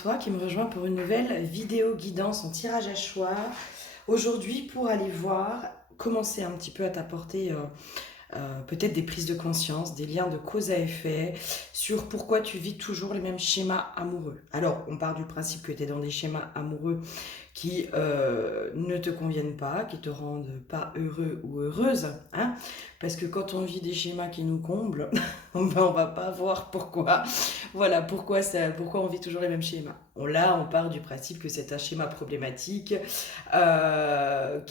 toi qui me rejoins pour une nouvelle vidéo guidance en tirage à choix. Aujourd'hui, pour aller voir, commencer un petit peu à t'apporter peut-être des prises de conscience, des liens de cause à effet sur pourquoi tu vis toujours les mêmes schémas amoureux. Alors, on part du principe que tu es dans des schémas amoureux qui ne te conviennent pas, qui te rendent pas heureux ou heureuse, hein, parce que quand on vit des schémas qui nous comblent, ben on va pas voir pourquoi. Voilà, pourquoi on vit toujours les mêmes schémas. Là, on part du principe que c'est un schéma problématique ben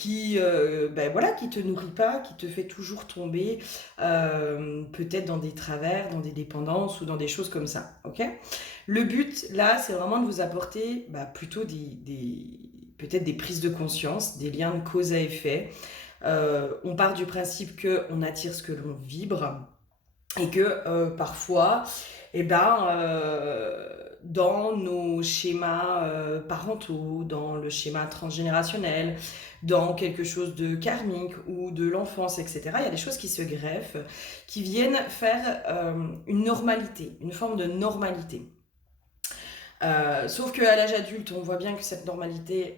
voilà, qui te nourrit pas, qui te fait toujours tomber peut-être dans des travers, dans des dépendances ou dans des choses comme ça. Ok. Le but là, c'est vraiment de vous apporter plutôt peut-être des prises de conscience, des liens de cause à effet. On part du principe qu'on attire ce que l'on vibre et que parfois, dans nos schémas parentaux, dans le schéma transgénérationnel, dans quelque chose de karmique ou de l'enfance, etc., il y a des choses qui se greffent, qui viennent faire une normalité, une forme de normalité. Sauf qu'à l'âge adulte, on voit bien que cette normalité,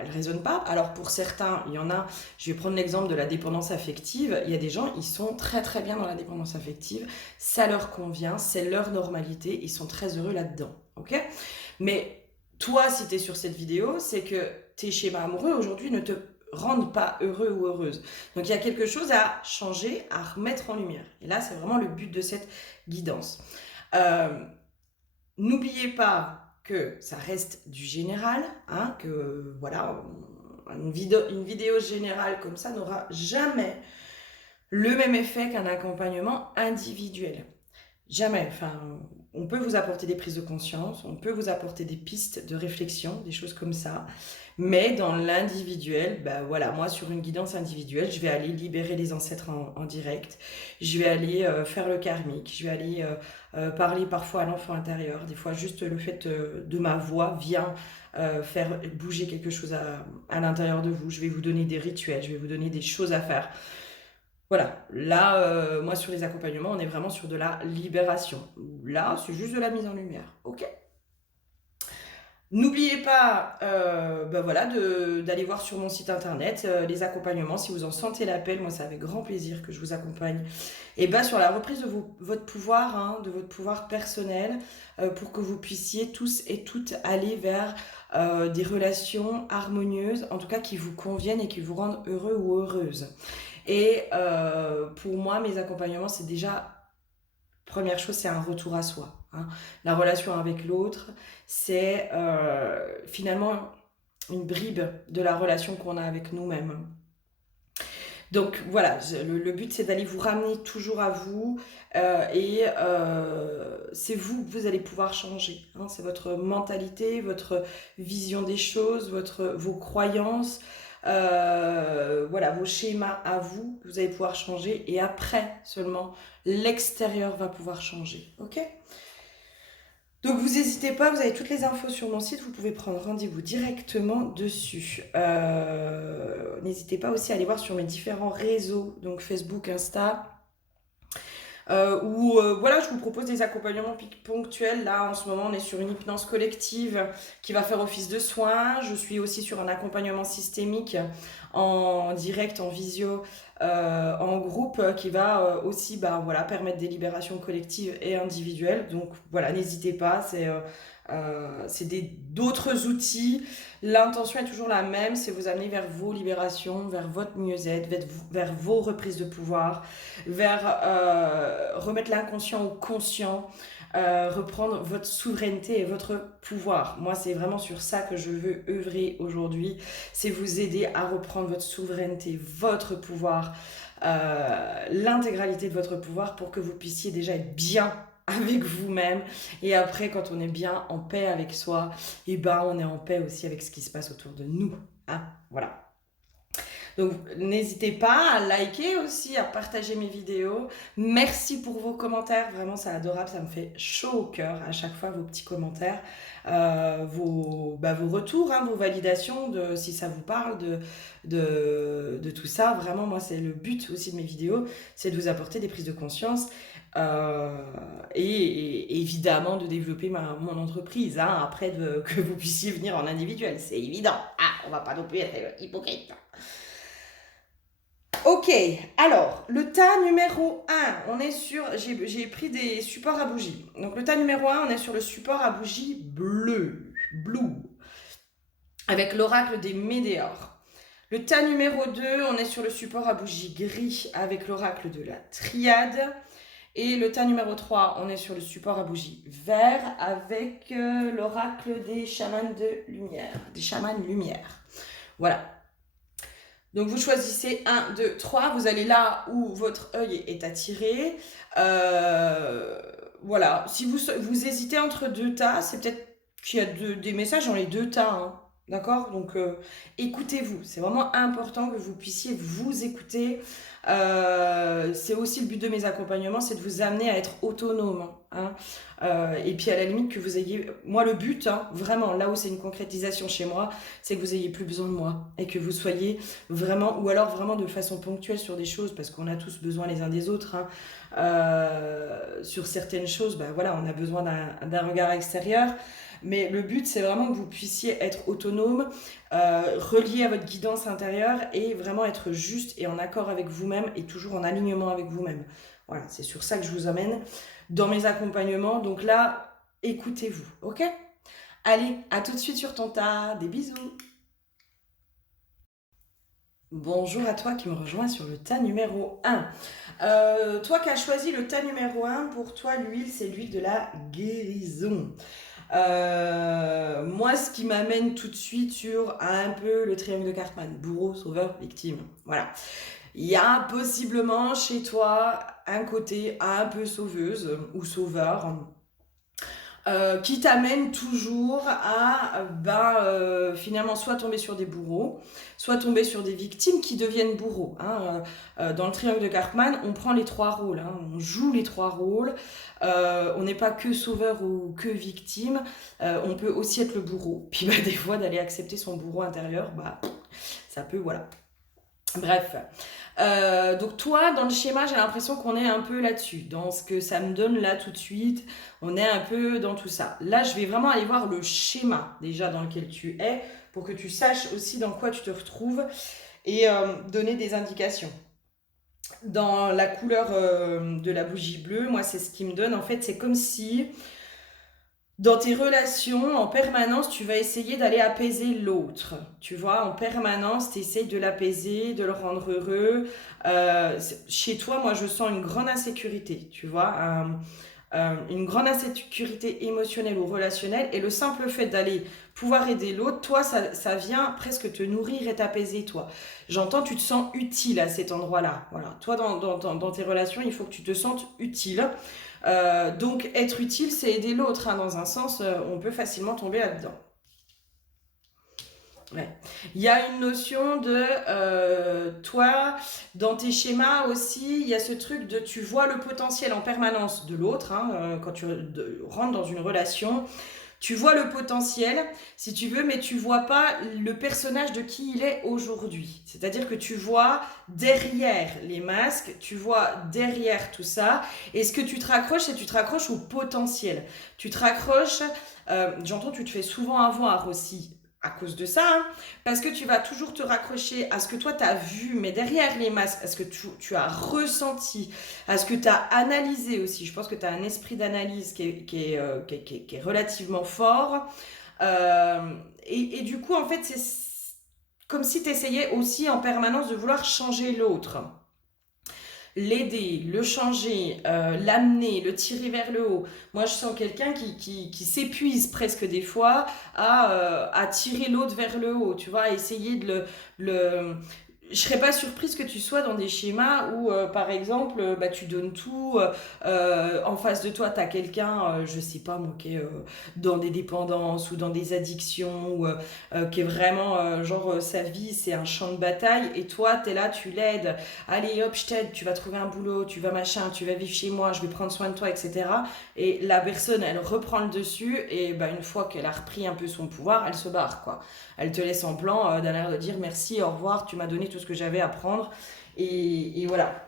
elle résonne pas. Alors pour certains, il y en a, je vais prendre l'exemple de la dépendance affective. Il y a des gens, ils sont très très bien dans la dépendance affective, ça leur convient, c'est leur normalité, ils sont très heureux là-dedans. Ok. Mais toi, si tu es sur cette vidéo, c'est que tes schémas amoureux aujourd'hui ne te rendent pas heureux ou heureuse. Donc il y a quelque chose à changer, à remettre en lumière. Et là, c'est vraiment le but de cette guidance. N'oubliez pas que ça reste du général, hein, que voilà, une vidéo générale comme ça n'aura jamais le même effet qu'un accompagnement individuel. Jamais. Enfin, on peut vous apporter des prises de conscience, on peut vous apporter des pistes de réflexion, des choses comme ça. Mais dans l'individuel, voilà, moi sur une guidance individuelle, je vais aller libérer les ancêtres en direct, je vais aller faire le karmique, je vais aller parler parfois à l'enfant intérieur. Des fois, juste le fait de ma voix vient faire bouger quelque chose à l'intérieur de vous. Je vais vous donner des rituels, je vais vous donner des choses à faire. Voilà, là, moi sur les accompagnements, on est vraiment sur de la libération. Là, c'est juste de la mise en lumière. Ok. N'oubliez pas voilà, d'aller voir sur mon site internet les accompagnements. Si vous en sentez l'appel, moi c'est avec grand plaisir que je vous accompagne. Et sur la reprise de votre pouvoir, hein, de votre pouvoir personnel, pour que vous puissiez tous et toutes aller vers des relations harmonieuses, en tout cas qui vous conviennent et qui vous rendent heureux ou heureuse. Et pour moi, mes accompagnements, c'est déjà, première chose, c'est un retour à soi. Hein. La relation avec l'autre, c'est finalement une bribe de la relation qu'on a avec nous-mêmes. Donc voilà, le but c'est d'aller vous ramener toujours à vous c'est vous que vous allez pouvoir changer. Hein. C'est votre mentalité, votre vision des choses, vos croyances, voilà, vos schémas à vous que vous allez pouvoir changer et après seulement l'extérieur va pouvoir changer. Ok ? Donc vous n'hésitez pas, vous avez toutes les infos sur mon site, vous pouvez prendre rendez-vous directement dessus. N'hésitez pas aussi à aller voir sur mes différents réseaux, donc Facebook, Insta, où voilà, je vous propose des accompagnements ponctuels. Là, en ce moment, on est sur une hypnose collective qui va faire office de soins. Je suis aussi sur un accompagnement systémique en direct, en visio, en groupe, qui va aussi voilà, permettre des libérations collectives et individuelles. Donc voilà, n'hésitez pas, c'est d'autres outils. L'intention est toujours la même, c'est vous amener vers vos libérations, vers votre mieux-être, vers vos reprises de pouvoir, vers remettre l'inconscient au conscient, reprendre votre souveraineté et votre pouvoir. Moi, c'est vraiment sur ça que je veux œuvrer aujourd'hui, c'est vous aider à reprendre votre souveraineté, votre pouvoir, l'intégralité de votre pouvoir pour que vous puissiez déjà être bien avec vous-même. Et après, quand on est bien en paix avec soi, on est en paix aussi avec ce qui se passe autour de nous. Hein, voilà. Donc n'hésitez pas à liker aussi, à partager mes vidéos. Merci pour vos commentaires, vraiment c'est adorable, ça me fait chaud au cœur à chaque fois vos petits commentaires, vos retours, hein, vos validations de si ça vous parle de tout ça. Vraiment moi c'est le but aussi de mes vidéos, c'est de vous apporter des prises de conscience. et évidemment de développer mon entreprise, hein, après que vous puissiez venir en individuel, c'est évident. Ah, on va pas non plus être hypocrite. Ok, alors, le tas numéro 1, on est sur, j'ai pris des supports à bougies. Donc le tas numéro 1, on est sur le support à bougie blue, avec l'oracle des météores. Le tas numéro 2, on est sur le support à bougie gris, avec l'oracle de la triade. Et le tas numéro 3, on est sur le support à bougie vert, avec l'oracle des chamans de lumière, des chamans lumière. Voilà. Donc vous choisissez 1, 2, 3, vous allez là où votre œil est attiré. Voilà, si vous hésitez entre deux tas, c'est peut-être qu'il y a des messages dans les deux tas, hein. D'accord? Donc écoutez-vous, c'est vraiment important que vous puissiez vous écouter. C'est aussi le but de mes accompagnements, c'est de vous amener à être autonome, hein. Et puis à la limite que vous ayez, moi le but, hein, vraiment là où c'est une concrétisation chez moi, c'est que vous ayez plus besoin de moi et que vous soyez vraiment, ou alors vraiment de façon ponctuelle sur des choses, parce qu'on a tous besoin les uns des autres, hein. Sur certaines choses, ben voilà, on a besoin d'un regard extérieur. Mais le but, c'est vraiment que vous puissiez être autonome, relié à votre guidance intérieure et vraiment être juste et en accord avec vous-même et toujours en alignement avec vous-même. Voilà, c'est sur ça que je vous amène dans mes accompagnements. Donc là, écoutez-vous, ok? Allez, à tout de suite sur ton tas. Des bisous. Bonjour à toi qui me rejoins sur le tas numéro 1. Toi qui as choisi le tas numéro 1, pour toi, l'huile, c'est l'huile de la guérison. Moi, ce qui m'amène tout de suite sur un peu le triangle de Cartman, bourreau, sauveur, victime. Voilà. Il y a possiblement chez toi un côté un peu sauveuse ou sauveur qui t'amène toujours à finalement soit tomber sur des bourreaux, soit tomber sur des victimes qui deviennent bourreaux, hein. Dans le triangle de Cartman, on prend les trois rôles, hein. On joue les trois rôles. On n'est pas que sauveur ou que victime, on peut aussi être le bourreau. Puis des fois d'aller accepter son bourreau intérieur, ça peut, voilà. Bref. Donc toi, dans le schéma, j'ai l'impression qu'on est un peu là-dessus, dans ce que ça me donne là tout de suite, on est un peu dans tout ça. Là, je vais vraiment aller voir le schéma déjà dans lequel tu es, pour que tu saches aussi dans quoi tu te retrouves et donner des indications. Dans la couleur de la bougie bleue, moi, c'est ce qui me donne, en fait, c'est comme si dans tes relations, en permanence, tu vas essayer d'aller apaiser l'autre. Tu vois, en permanence, tu essayes de l'apaiser, de le rendre heureux. Chez toi, moi, je sens une grande insécurité, tu vois, une grande insécurité émotionnelle ou relationnelle. Et le simple fait d'aller pouvoir aider l'autre, toi, ça vient presque te nourrir et t'apaiser, toi. J'entends, tu te sens utile à cet endroit-là. Voilà. Toi, dans tes relations, il faut que tu te sentes utile. Donc être utile, c'est aider l'autre, hein, dans un sens, on peut facilement tomber là-dedans. Ouais. Il y a une notion de toi, dans tes schémas aussi, il y a ce truc de tu vois le potentiel en permanence de l'autre, hein, quand tu rentres dans une relation. Tu vois le potentiel, si tu veux, mais tu vois pas le personnage de qui il est aujourd'hui. C'est-à-dire que tu vois derrière les masques, tu vois derrière tout ça. Et ce que tu te raccroches, c'est que tu te raccroches au potentiel. Tu te raccroches, j'entends, tu te fais souvent avoir aussi à cause de ça, hein, parce que tu vas toujours te raccrocher à ce que toi tu as vu, mais derrière les masques, à ce que tu as ressenti, à ce que tu as analysé aussi. Je pense que tu as un esprit d'analyse qui est relativement fort. Et du coup, en fait, c'est comme si tu essayais aussi en permanence de vouloir changer l'autre. L'aider, le changer, l'amener, le tirer vers le haut. Moi, je sens quelqu'un qui s'épuise presque des fois à tirer l'autre vers le haut, tu vois, à essayer de je serais pas surprise que tu sois dans des schémas où, par exemple, tu donnes tout, en face de toi, tu as quelqu'un, je sais pas moi, qui est dans des dépendances ou dans des addictions, ou qui est vraiment, sa vie, c'est un champ de bataille, et toi, tu es là, tu l'aides, allez hop, je t'aide, tu vas trouver un boulot, tu vas machin, tu vas vivre chez moi, je vais prendre soin de toi, etc. Et la personne, elle reprend le dessus, et une fois qu'elle a repris un peu son pouvoir, elle se barre, quoi. Elle te laisse en plan d'un air de dire merci, au revoir, tu m'as donné tout ce que j'avais à prendre. Et voilà.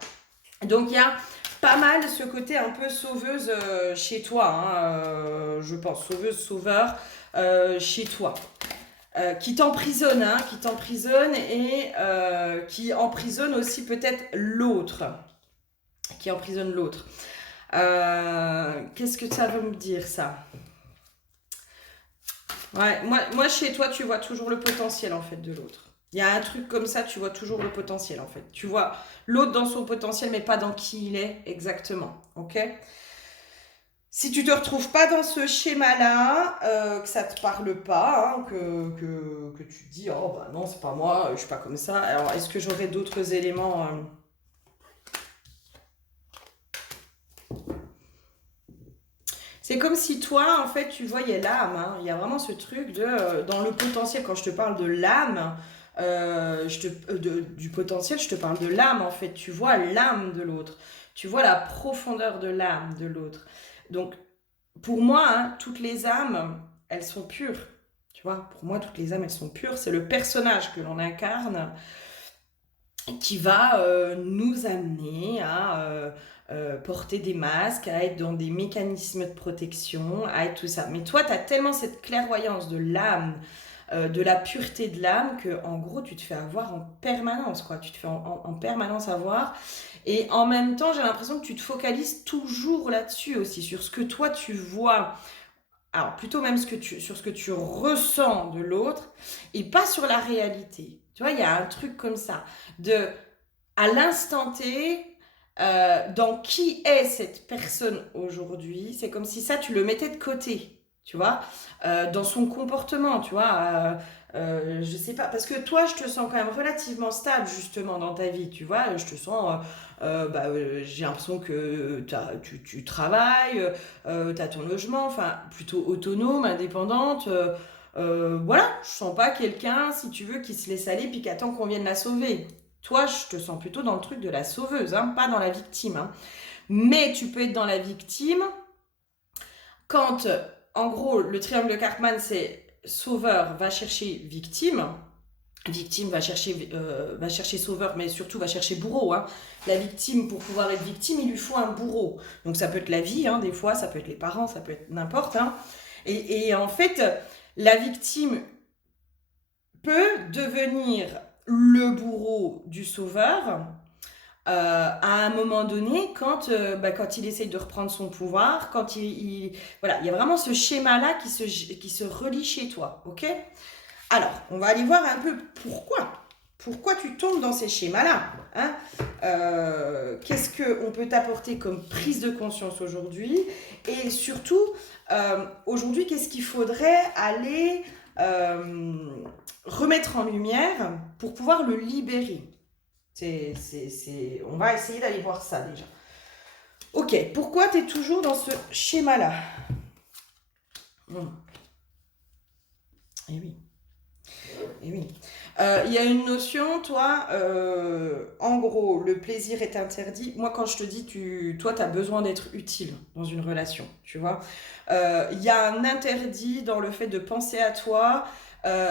Donc il y a pas mal ce côté un peu sauveuse chez toi, hein, je pense, sauveuse, sauveur chez toi. Qui t'emprisonne, hein, qui t'emprisonne et qui emprisonne aussi peut-être l'autre. Qui emprisonne l'autre. Qu'est-ce que ça veut me dire, ça? Ouais, moi, chez toi, tu vois toujours le potentiel, en fait, de l'autre. Il y a un truc comme ça, tu vois toujours le potentiel, en fait. Tu vois l'autre dans son potentiel, mais pas dans qui il est exactement, ok? Si tu te retrouves pas dans ce schéma-là, que ça te parle pas, hein, que tu te dis, oh bah non, c'est pas moi, je suis pas comme ça. Alors, est-ce que j'aurais d'autres éléments C'est comme si toi, en fait, tu voyais l'âme, hein. Il y a vraiment ce truc de, dans le potentiel, quand je te parle de l'âme, du potentiel, je te parle de l'âme, en fait. Tu vois l'âme de l'autre. Tu vois la profondeur de l'âme de l'autre. Donc, pour moi, hein, toutes les âmes, elles sont pures. Tu vois, pour moi, toutes les âmes, elles sont pures. C'est le personnage que l'on incarne qui va nous amener à porter des masques, à être dans des mécanismes de protection, à être tout ça. Mais toi, tu as tellement cette clairvoyance de l'âme, de la pureté de l'âme, que en gros, tu te fais avoir en permanence, quoi. Tu te fais en permanence avoir. Et en même temps, j'ai l'impression que tu te focalises toujours là-dessus aussi, sur ce que toi, tu vois. Alors, plutôt même sur ce que tu ressens de l'autre, et pas sur la réalité. Tu vois, il y a un truc comme ça, de à l'instant T, dans qui est cette personne aujourd'hui, c'est comme si ça, tu le mettais de côté, tu vois, dans son comportement, tu vois. Je sais pas, parce que toi, je te sens quand même relativement stable, justement, dans ta vie, tu vois. Je te sens, j'ai l'impression que tu travailles, tu as ton logement, enfin, plutôt autonome, indépendante. Voilà, je sens pas quelqu'un, si tu veux, qui se laisse aller puis qui attend qu'on vienne la sauver. Toi, je te sens plutôt dans le truc de la sauveuse, hein, pas dans la victime, hein. Mais tu peux être dans la victime quand, en gros, le triangle de Karpman, c'est sauveur va chercher victime. Victime va chercher sauveur, mais surtout va chercher bourreau, hein. La victime, pour pouvoir être victime, il lui faut un bourreau. Donc ça peut être la vie, hein, des fois, ça peut être les parents, ça peut être n'importe, hein. Et en fait, la victime peut devenir le bourreau du sauveur à un moment donné, quand il essaye de reprendre son pouvoir, voilà, il y a vraiment ce schéma-là qui se relie chez toi, ok? Alors, on va aller voir un peu pourquoi tu tombes dans ces schémas-là, hein? Qu'est-ce qu'on peut t'apporter comme prise de conscience aujourd'hui? Et surtout, aujourd'hui, qu'est-ce qu'il faudrait aller remettre en lumière pour pouvoir le libérer? On va essayer d'aller voir ça déjà. Ok, pourquoi tu es toujours dans ce schéma-là? Eh oui. Eh oui. Il y a une notion, toi, en gros, le plaisir est interdit. Moi, quand je te dis, toi, tu as besoin d'être utile dans une relation, tu vois. Il y a un interdit dans le fait de penser à toi.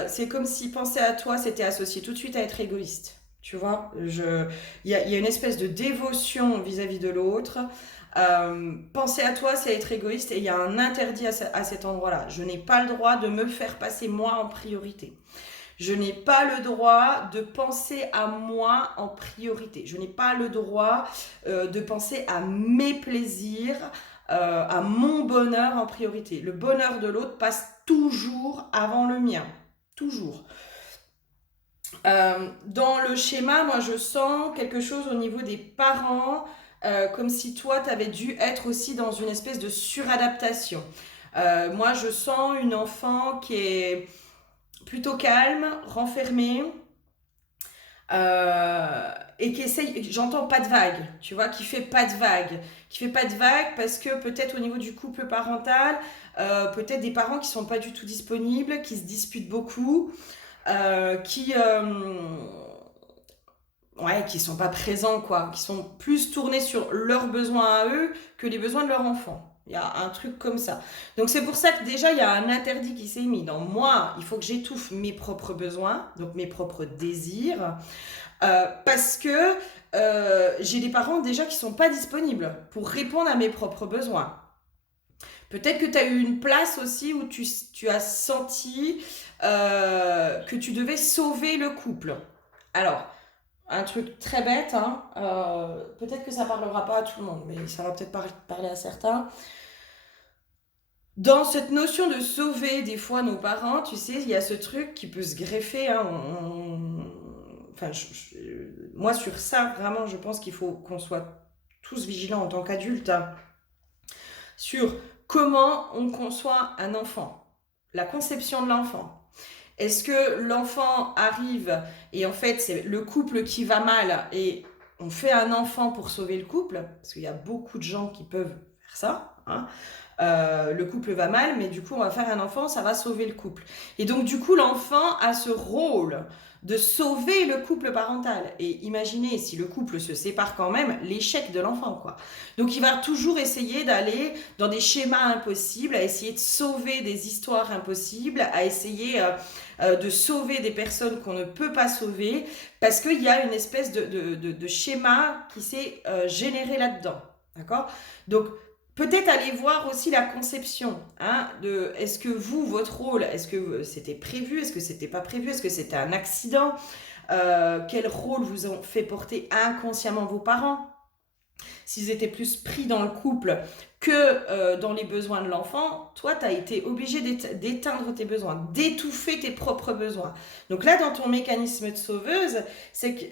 C'est comme si penser à toi, c'était associé tout de suite à être égoïste. Tu vois, il y a une espèce de dévotion vis-à-vis de l'autre. Penser à toi, c'est être égoïste et il y a un interdit à cet endroit-là. Je n'ai pas le droit de me faire passer moi en priorité. Je n'ai pas le droit de penser à moi en priorité. Je n'ai pas le droit de penser à mes plaisirs, à mon bonheur en priorité. Le bonheur de l'autre passe toujours avant le mien. Toujours. Dans le schéma, moi, je sens quelque chose au niveau des parents, comme si toi, tu avais dû être aussi dans une espèce de suradaptation. Moi, je sens une enfant qui est plutôt calme, renfermée, et qui essaye, j'entends pas de vague, tu vois, qui fait pas de vague parce que peut-être au niveau du couple parental, peut-être des parents qui sont pas du tout disponibles, qui se disputent beaucoup, qui sont pas présents, quoi, qui sont plus tournés sur leurs besoins à eux que les besoins de leur enfant. Il y a un truc comme ça. Donc c'est pour ça que déjà, il y a un interdit qui s'est mis. Dans moi, il faut que j'étouffe mes propres besoins, donc mes propres désirs, parce que j'ai des parents déjà qui sont pas disponibles pour répondre à mes propres besoins. Peut-être que tu as eu une place aussi où tu as senti que tu devais sauver le couple. Alors, un truc très bête, hein, peut-être que ça parlera pas à tout le monde, mais ça va peut-être parler à certains. Dans cette notion de sauver des fois nos parents, tu sais, il y a ce truc qui peut se greffer. Hein, enfin, moi sur ça, vraiment, je pense qu'il faut qu'on soit tous vigilants en tant qu'adultes, hein, sur comment on conçoit un enfant, la conception de l'enfant. Est-ce que l'enfant arrive et en fait c'est le couple qui va mal et on fait un enfant pour sauver le couple, parce qu'il y a beaucoup de gens qui peuvent faire ça, hein. Le couple va mal, mais du coup on va faire un enfant, ça va sauver le couple. Et donc du coup l'enfant a ce rôle de sauver le couple parental. Et imaginez si le couple se sépare quand même, l'échec de l'enfant, quoi. Donc il va toujours essayer d'aller dans des schémas impossibles, à essayer de sauver des histoires impossibles, à essayer de sauver des personnes qu'on ne peut pas sauver, parce qu'il y a une espèce de schéma qui s'est généré là-dedans. D'accord ? Donc peut-être aller voir aussi la conception, hein, de est-ce que vous, votre rôle, est-ce que c'était prévu, est-ce que c'était pas prévu, est-ce que c'était un accident, quel rôle vous ont fait porter inconsciemment vos parents, s'ils étaient plus pris dans le couple que dans les besoins de l'enfant, toi, tu as été obligé d'éteindre tes besoins, d'étouffer tes propres besoins. Donc là, dans ton mécanisme de sauveuse, c'est que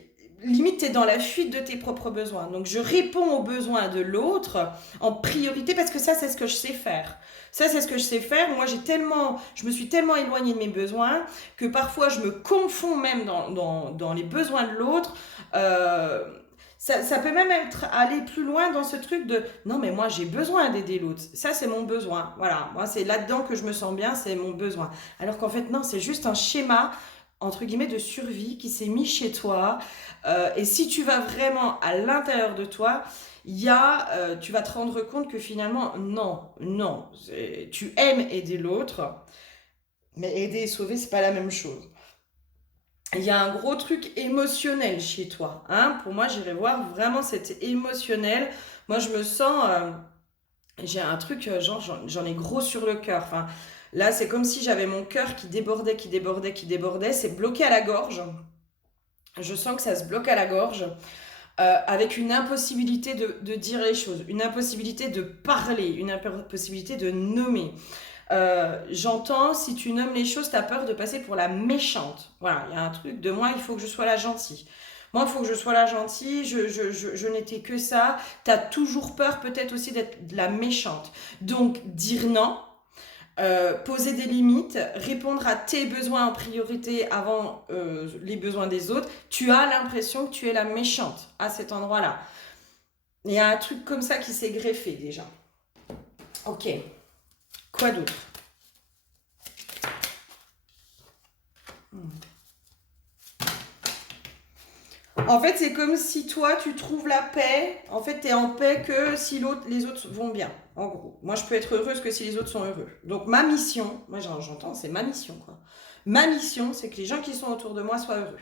limite, tu es dans la fuite de tes propres besoins. Donc, je réponds aux besoins de l'autre en priorité parce que ça, c'est ce que je sais faire. Ça, c'est ce que je sais faire. Moi, je me suis tellement éloignée de mes besoins que parfois, je me confonds même dans les besoins de l'autre. Ça peut même aller plus loin dans ce truc de non, mais moi, j'ai besoin d'aider l'autre. Ça, c'est mon besoin. Voilà. Moi, c'est là-dedans que je me sens bien, c'est mon besoin. Alors qu'en fait, non, c'est juste un schéma entre guillemets de survie qui s'est mis chez toi, et si tu vas vraiment à l'intérieur de toi, tu vas te rendre compte que finalement non, tu aimes aider l'autre, mais aider et sauver c'est pas la même chose. Il y a un gros truc émotionnel chez toi, hein. Pour moi, j'irai voir vraiment cet émotionnel. Moi, je me sens j'ai un truc, genre, j'en ai gros sur le cœur. Enfin, là, c'est comme si j'avais mon cœur qui débordait, qui débordait, qui débordait. C'est bloqué à la gorge. Je sens que ça se bloque à la gorge. Avec une impossibilité de dire les choses, une impossibilité de parler, une impossibilité de nommer. J'entends, si tu nommes les choses, tu as peur de passer pour la méchante. Voilà, il y a un truc de moi, il faut que je sois la gentille. Moi, il faut que je sois la gentille, je n'étais que ça. Tu as toujours peur peut-être aussi d'être la méchante. Donc, dire non, poser des limites, répondre à tes besoins en priorité avant les besoins des autres, tu as l'impression que tu es la méchante à cet endroit-là. Il y a un truc comme ça qui s'est greffé déjà. Ok. Quoi d'autre? En fait, c'est comme si toi, tu trouves la paix. En fait, tu es en paix que si les autres vont bien. En gros, moi, je peux être heureuse que si les autres sont heureux. Donc, ma mission, moi, j'entends, c'est ma mission, quoi. Ma mission, c'est que les gens qui sont autour de moi soient heureux.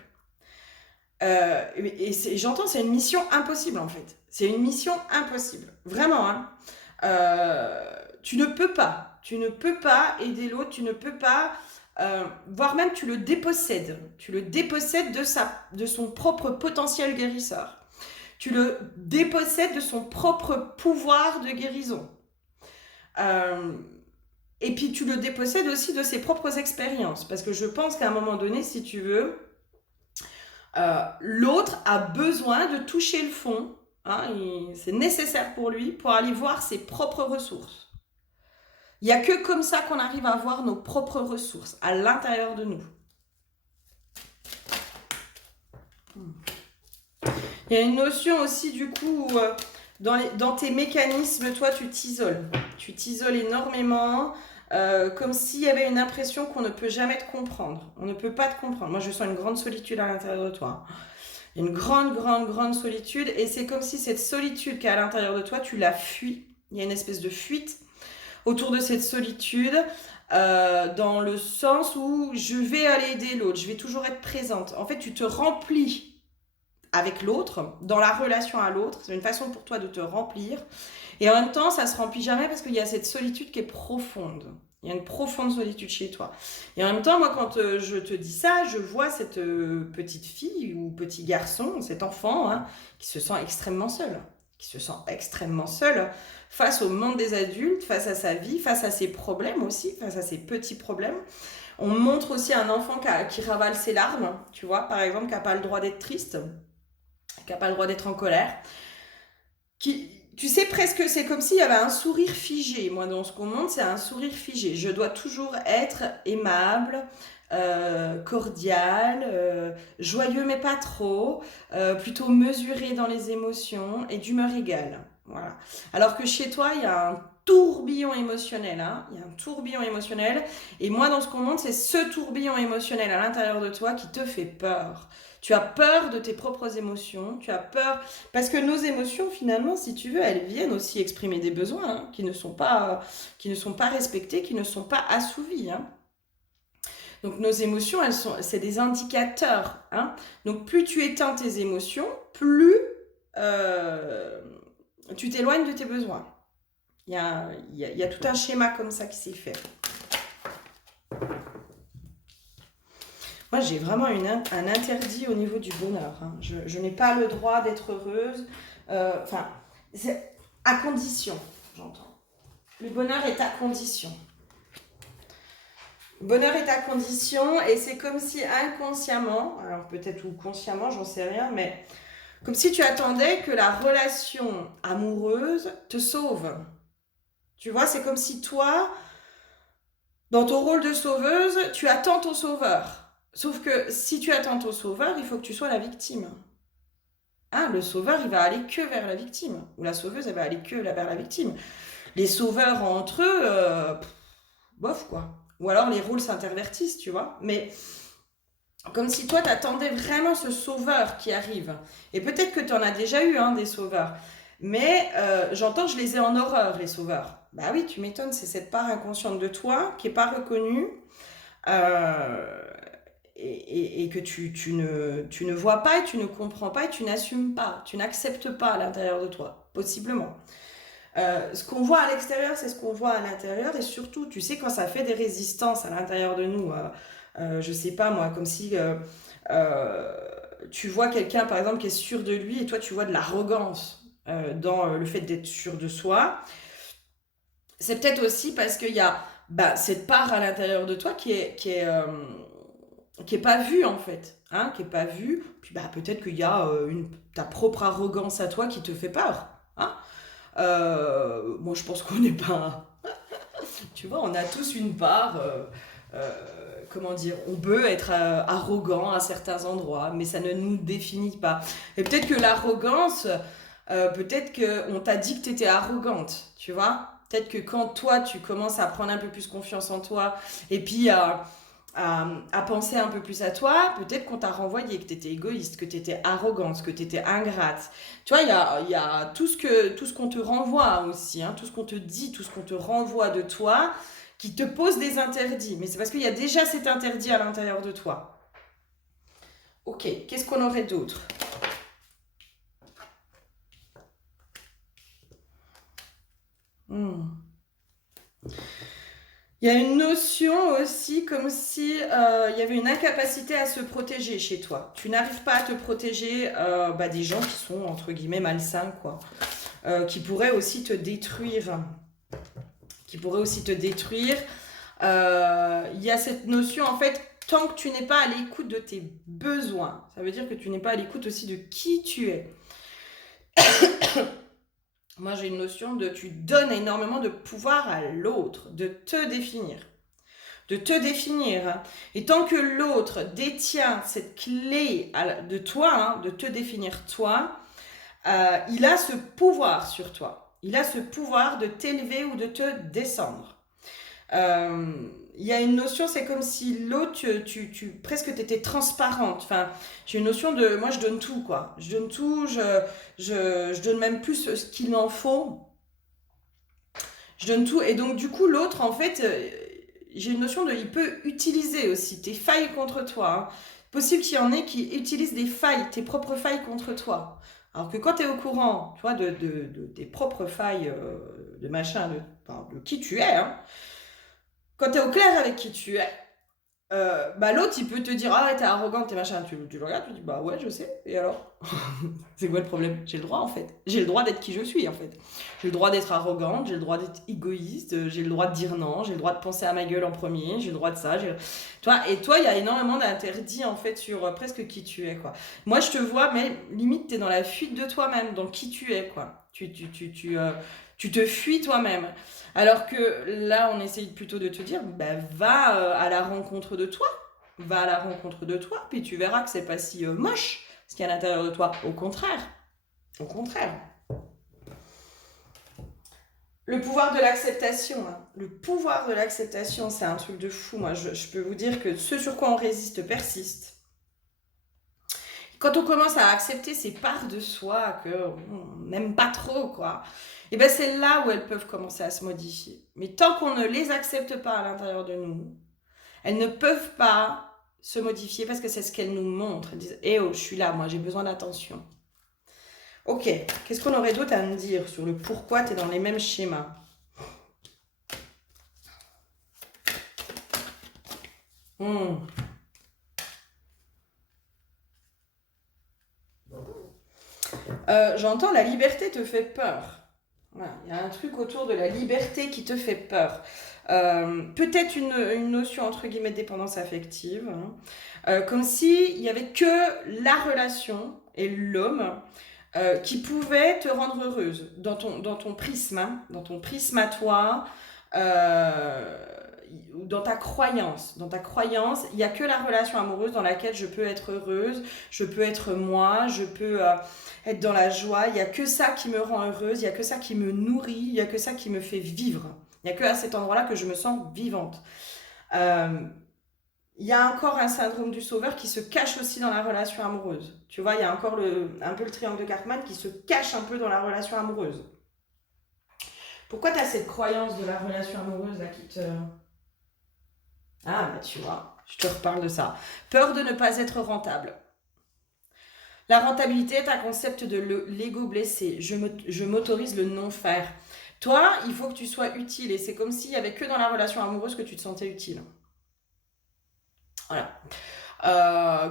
J'entends, c'est une mission impossible, en fait. C'est une mission impossible. Vraiment, hein. Tu ne peux pas. Tu ne peux pas aider l'autre. Tu ne peux pas... voire même tu le dépossèdes. Tu le dépossèdes de son propre potentiel guérisseur. Tu le dépossèdes de son propre pouvoir de guérison. Et puis tu le dépossèdes aussi de ses propres expériences. Parce que je pense qu'à un moment donné, si tu veux, l'autre a besoin de toucher le fond. Hein, c'est nécessaire pour lui pour aller voir ses propres ressources. Il n'y a que comme ça qu'on arrive à voir nos propres ressources à l'intérieur de nous. Il y a une notion aussi du coup où dans tes mécanismes, toi tu t'isoles. Tu t'isoles énormément, comme s'il y avait une impression qu'on ne peut jamais te comprendre. On ne peut pas te comprendre. Moi je sens une grande solitude à l'intérieur de toi. Une grande solitude, et c'est comme si cette solitude qui est à l'intérieur de toi, tu la fuis. Il y a une espèce de fuite. autour de cette solitude, dans le sens où je vais aller aider l'autre, je vais toujours être présente. En fait, tu te remplis avec l'autre, dans la relation à l'autre, c'est une façon pour toi de te remplir, et en même temps, ça se remplit jamais parce qu'il y a cette solitude qui est profonde. Il y a une profonde solitude chez toi. Et en même temps, moi, quand je te dis ça, je vois cette petite fille ou petit garçon, cet enfant, hein, qui se sent extrêmement seul. Qui se sent extrêmement seul face au monde des adultes, face à sa vie, face à ses problèmes aussi, face à ses petits problèmes. On montre aussi un enfant qui ravale ses larmes, tu vois, par exemple, qui n'a pas le droit d'être triste, qui n'a pas le droit d'être en colère, qui, tu sais, presque, c'est comme s'il y avait un sourire figé. Moi, dans ce qu'on montre, c'est un sourire figé. Je dois toujours être aimable, cordial, joyeux mais pas trop, plutôt mesuré dans les émotions et d'humeur égale. Voilà. Alors que chez toi, il y a un tourbillon émotionnel, hein. Il y a un tourbillon émotionnel. Et moi, dans ce qu'on montre, c'est ce tourbillon émotionnel à l'intérieur de toi qui te fait peur. Tu as peur de tes propres émotions, tu as peur... Parce que nos émotions, finalement, si tu veux, elles viennent aussi exprimer des besoins, hein, qui ne sont pas respectés, qui ne sont pas assouvis, hein. Donc nos émotions, c'est des indicateurs, hein. Donc plus tu éteins tes émotions, plus tu t'éloignes de tes besoins. Il y a tout un schéma comme ça qui s'est fait. Moi, j'ai vraiment un interdit au niveau du bonheur, hein. Je n'ai pas le droit d'être heureuse. Enfin, c'est à condition, j'entends. Le bonheur est à condition. Le bonheur est à condition et c'est comme si inconsciemment, alors peut-être ou consciemment, j'en sais rien, mais comme si tu attendais que la relation amoureuse te sauve. Tu vois, c'est comme si toi, dans ton rôle de sauveuse, tu attends ton sauveur. Sauf que si tu attends ton sauveur, il faut que tu sois la victime. Ah, le sauveur, il va aller que vers la victime. Ou la sauveuse, elle va aller que vers la victime. Les sauveurs entre eux, bof quoi. Ou alors les rôles s'intervertissent, tu vois. Mais comme si toi, t'attendais vraiment ce sauveur qui arrive. Et peut-être que tu en as déjà eu, hein, des sauveurs. Mais j'entends, je les ai en horreur, les sauveurs. Bah oui, tu m'étonnes, c'est cette part inconsciente de toi qui n'est pas reconnue. Et que tu ne vois pas, et tu ne comprends pas, et tu n'assumes pas, tu n'acceptes pas à l'intérieur de toi, possiblement. Ce qu'on voit à l'extérieur, c'est ce qu'on voit à l'intérieur, et surtout, tu sais, quand ça fait des résistances à l'intérieur de nous, je sais pas moi, comme si tu vois quelqu'un, par exemple, qui est sûr de lui, et toi, tu vois de l'arrogance dans le fait d'être sûr de soi. C'est peut-être aussi parce qu'il y a cette part à l'intérieur de toi qui est pas vue en fait, hein, qui est pas vue. Puis peut-être qu'il y a ta propre arrogance à toi qui te fait peur, hein. Moi je pense qu'on n'est pas, tu vois, on a tous une part, comment dire, on peut être arrogant à certains endroits, mais ça ne nous définit pas. Et peut-être que l'arrogance, peut-être qu'on t'a dit que tu étais arrogante, tu vois. Peut-être que quand toi, tu commences à prendre un peu plus confiance en toi, et puis à penser un peu plus à toi, peut-être qu'on t'a renvoyé, que tu étais égoïste, que tu étais arrogante, que tu étais ingrate. Tu vois, il y a tout ce qu'on te renvoie aussi, hein, tout ce qu'on te dit, tout ce qu'on te renvoie de toi, qui te pose des interdits. Mais c'est parce qu'il y a déjà cet interdit à l'intérieur de toi. Ok, qu'est-ce qu'on aurait d'autre ? Il y a une notion aussi comme si il y avait une incapacité à se protéger chez toi. Tu n'arrives pas à te protéger des gens qui sont entre guillemets malsains, quoi. Qui pourraient aussi te détruire. Il y a cette notion, en fait, tant que tu n'es pas à l'écoute de tes besoins, ça veut dire que tu n'es pas à l'écoute aussi de qui tu es. Moi, j'ai une notion de tu donnes énormément de pouvoir à l'autre, de te définir. Hein. Et tant que l'autre détient cette clé de toi, hein, de te définir toi, il a ce pouvoir sur toi. Il a ce pouvoir de t'élever ou de te descendre. Il y a une notion, c'est comme si l'autre, presque t'étais transparente. Enfin, j'ai une notion de, moi je donne tout, quoi. Je donne tout, je donne même plus ce qu'il en faut. Je donne tout. Et donc, du coup, l'autre, en fait, j'ai une notion de... Il peut utiliser aussi tes failles contre toi. Hein. Possible qu'il y en ait qui utilisent des failles, tes propres failles contre toi. Alors que quand tu es au courant, tu vois, de tes propres failles, de machin, enfin, de qui tu es, hein, quand tu es au clair avec qui tu es, bah l'autre il peut te dire ah ouais t'es arrogante t'es machin tu le regardes tu dis bah ouais je sais et alors c'est quoi le problème j'ai le droit en fait j'ai le droit d'être qui je suis en fait j'ai le droit d'être arrogante j'ai le droit d'être égoïste j'ai le droit de dire non j'ai le droit de penser à ma gueule en premier j'ai le droit de ça toi il y a énormément d'interdits en fait sur presque qui tu es quoi moi je te vois mais limite t'es dans la fuite de toi-même dans qui tu es quoi tu te fuis toi-même alors que là, on essaye plutôt de te dire, bah, va à la rencontre de toi. Va à la rencontre de toi, puis tu verras que c'est pas si moche ce qu'il y a à l'intérieur de toi. Au contraire. Au contraire. Le pouvoir de l'acceptation. Hein. Le pouvoir de l'acceptation, c'est un truc de fou. Moi, je peux vous dire que ce sur quoi on résiste persiste. Quand on commence à accepter ces parts de soi qu'on n'aime pas trop, quoi, et ben c'est là où elles peuvent commencer à se modifier. Mais tant qu'on ne les accepte pas à l'intérieur de nous, elles ne peuvent pas se modifier parce que c'est ce qu'elles nous montrent. Elles disent eh oh, je suis là, moi j'ai besoin d'attention. Ok, qu'est-ce qu'on aurait d'autre à me dire sur le pourquoi tu es dans les mêmes schémas J'entends la liberté te fait peur. Voilà, il y a un truc autour de la liberté qui te fait peur. Peut-être une notion entre guillemets de dépendance affective, hein. Comme s'il n'y avait que la relation et l'homme qui pouvait te rendre heureuse dans ton prisme, hein, dans ton prisme à toi, euh, dans ta croyance. Dans ta croyance, il n'y a que la relation amoureuse dans laquelle je peux être heureuse, je peux être moi, je peux être dans la joie. Il n'y a que ça qui me rend heureuse, il n'y a que ça qui me nourrit, il n'y a que ça qui me fait vivre. Il n'y a que à cet endroit-là que je me sens vivante. Euh, il y a encore un syndrome du sauveur qui se cache aussi dans la relation amoureuse. Tu vois, il y a encore un peu le triangle de Cartman qui se cache un peu dans la relation amoureuse. Pourquoi tu as cette croyance de la relation amoureuse là qui te... Ah, bah tu vois, je te reparle de ça. Peur de ne pas être rentable. La rentabilité est un concept de l'ego blessé. Je m'autorise le non-faire. Toi, il faut que tu sois utile et c'est comme s'il y avait que dans la relation amoureuse que tu te sentais utile. Voilà.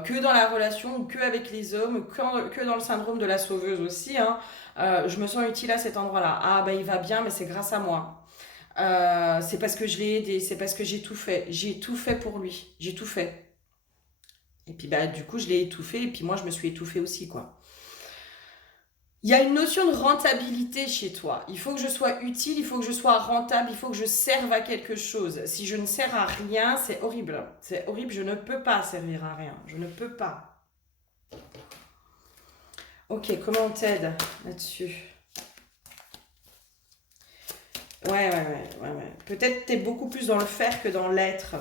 Que dans la relation, que avec les hommes, que dans le syndrome de la sauveuse aussi. Hein. Je me sens utile à cet endroit-là. Ah, bah il va bien, mais c'est grâce à moi. C'est parce que je l'ai aidé, c'est parce que j'ai tout fait. J'ai tout fait pour lui. J'ai tout fait. Et puis, bah, du coup, je l'ai étouffé, et puis moi, je me suis étouffée aussi, quoi. Il y a une notion de rentabilité chez toi. Il faut que je sois utile, il faut que je sois rentable, il faut que je serve à quelque chose. Si je ne sers à rien, c'est horrible. C'est horrible, je ne peux pas servir à rien. Je ne peux pas. Ok, comment on t'aide là-dessus? Ouais. Peut-être t'es beaucoup plus dans le faire que dans l'être.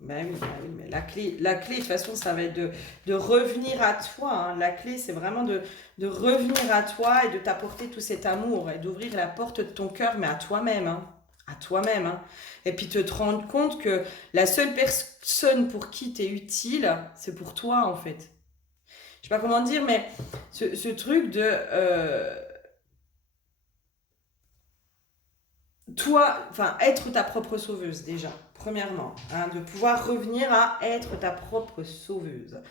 Bah oui, mais la clé, de toute façon, ça va être de revenir à toi. Hein. La clé, c'est vraiment de revenir à toi et de t'apporter tout cet amour et d'ouvrir la porte de ton cœur, mais à toi-même. Hein. À toi-même. Hein. Et puis te rendre compte que la seule personne pour qui tu es utile, c'est pour toi, en fait. Je sais pas comment dire, mais ce truc de... toi, enfin, être ta propre sauveuse déjà, premièrement, hein, de pouvoir revenir à être ta propre sauveuse.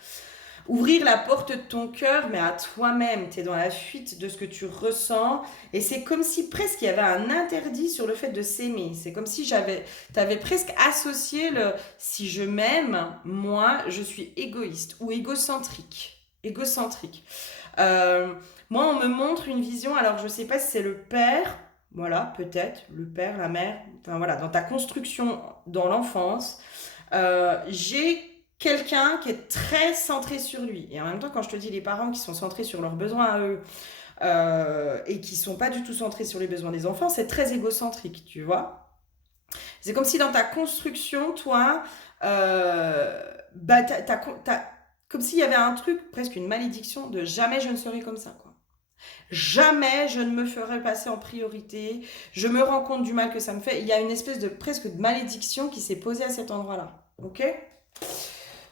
Ouvrir la porte de ton cœur, mais à toi-même, tu es dans la fuite de ce que tu ressens, et c'est comme si presque il y avait un interdit sur le fait de s'aimer. C'est comme si t'avais presque associé le si je m'aime, moi, je suis égoïste ou égocentrique. Égocentrique. Euh, Moi, on me montre une vision, alors je sais pas si c'est le père, voilà, peut-être, le père, la mère, enfin voilà, dans ta construction dans l'enfance, j'ai quelqu'un qui est très centré sur lui. Et en même temps, quand je te dis les parents qui sont centrés sur leurs besoins à eux et qui sont pas du tout centrés sur les besoins des enfants, c'est très égocentrique, tu vois. C'est comme si dans ta construction, toi, comme s'il y avait un truc, presque une malédiction de jamais je ne serai comme ça, quoi. Jamais je ne me ferai passer en priorité. Je me rends compte du mal que ça me fait. Il y a une espèce de presque de malédiction qui s'est posée à cet endroit-là. Ok?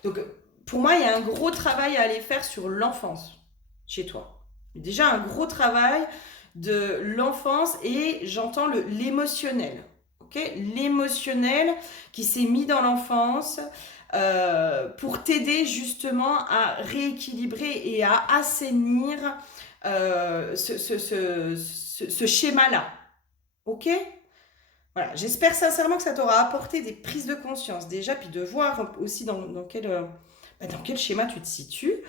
Donc, pour moi, il y a un gros travail à aller faire sur l'enfance chez toi. Déjà, un gros travail de l'enfance et j'entends l'émotionnel. Ok? L'émotionnel qui s'est mis dans l'enfance pour t'aider justement à rééquilibrer et à assainir ce schéma-là. Ok? Voilà, j'espère sincèrement que ça t'aura apporté des prises de conscience déjà, puis de voir aussi dans quel schéma tu te situes,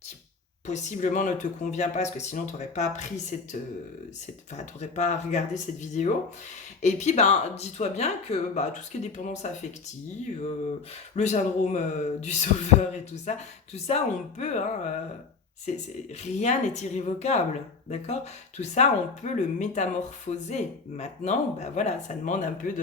qui possiblement ne te convient pas, parce que sinon tu n'aurais pas appris t'aurais pas regardé cette vidéo. Et puis, dis-toi bien que tout ce qui est dépendance affective, le syndrome du sauveur et tout ça, on peut, hein, rien n'est irrévocable, d'accord? Tout ça, on peut le métamorphoser. Maintenant, voilà, ça demande un peu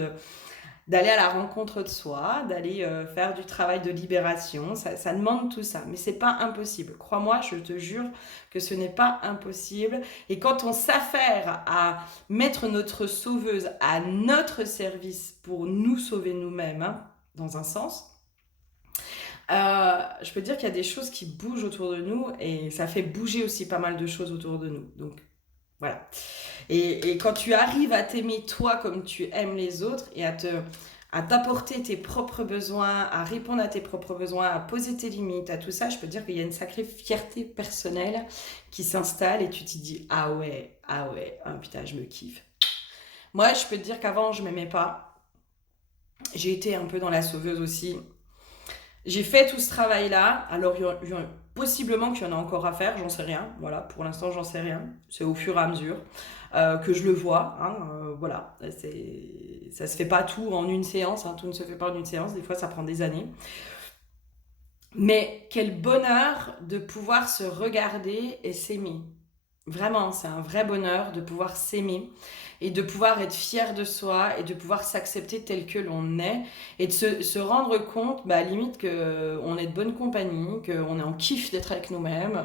d'aller à la rencontre de soi, d'aller faire du travail de libération. Ça demande tout ça, mais c'est pas impossible. Crois-moi, je te jure que ce n'est pas impossible. Et quand on s'affaire à mettre notre sauveuse à notre service pour nous sauver nous-mêmes, hein, dans un sens, je peux te dire qu'il y a des choses qui bougent autour de nous et ça fait bouger aussi pas mal de choses autour de nous. Donc voilà. Et quand tu arrives à t'aimer toi comme tu aimes les autres et à t'apporter tes propres besoins, à répondre à tes propres besoins, à poser tes limites, à tout ça, je peux te dire qu'il y a une sacrée fierté personnelle qui s'installe et tu te dis ah ouais, ah putain, je me kiffe. Moi, je peux te dire qu'avant, je m'aimais pas. J'ai été un peu dans la sauveuse aussi. J'ai fait tout ce travail-là. Alors, possiblement qu'il y en a encore à faire, j'en sais rien. Voilà, pour l'instant, j'en sais rien. C'est au fur et à mesure que je le vois. Hein, voilà, ça se fait pas tout en une séance. Hein, tout ne se fait pas en une séance. Des fois, ça prend des années. Mais quel bonheur de pouvoir se regarder et s'aimer. Vraiment, c'est un vrai bonheur de pouvoir s'aimer et de pouvoir être fier de soi et de pouvoir s'accepter tel que l'on est et de se rendre compte, limite, qu'on est de bonne compagnie, qu'on est en kiff d'être avec nous-mêmes.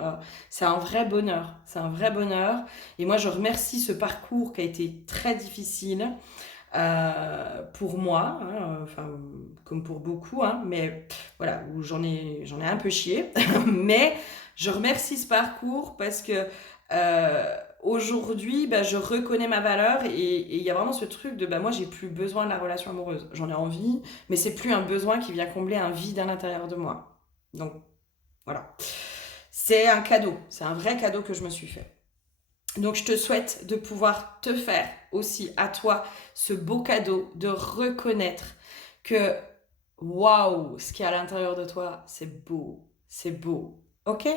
C'est un vrai bonheur. C'est un vrai bonheur. Et moi, je remercie ce parcours qui a été très difficile pour moi, hein, comme pour beaucoup, hein, mais voilà, où j'en ai un peu chié. Mais je remercie ce parcours parce que aujourd'hui, je reconnais ma valeur et il y a vraiment ce truc de moi, j'ai plus besoin de la relation amoureuse. J'en ai envie, mais c'est plus un besoin qui vient combler un vide à l'intérieur de moi. Donc, voilà. C'est un cadeau, c'est un vrai cadeau que je me suis fait. Donc, je te souhaite de pouvoir te faire aussi à toi ce beau cadeau de reconnaître que waouh, ce qui est à l'intérieur de toi, c'est beau, ok?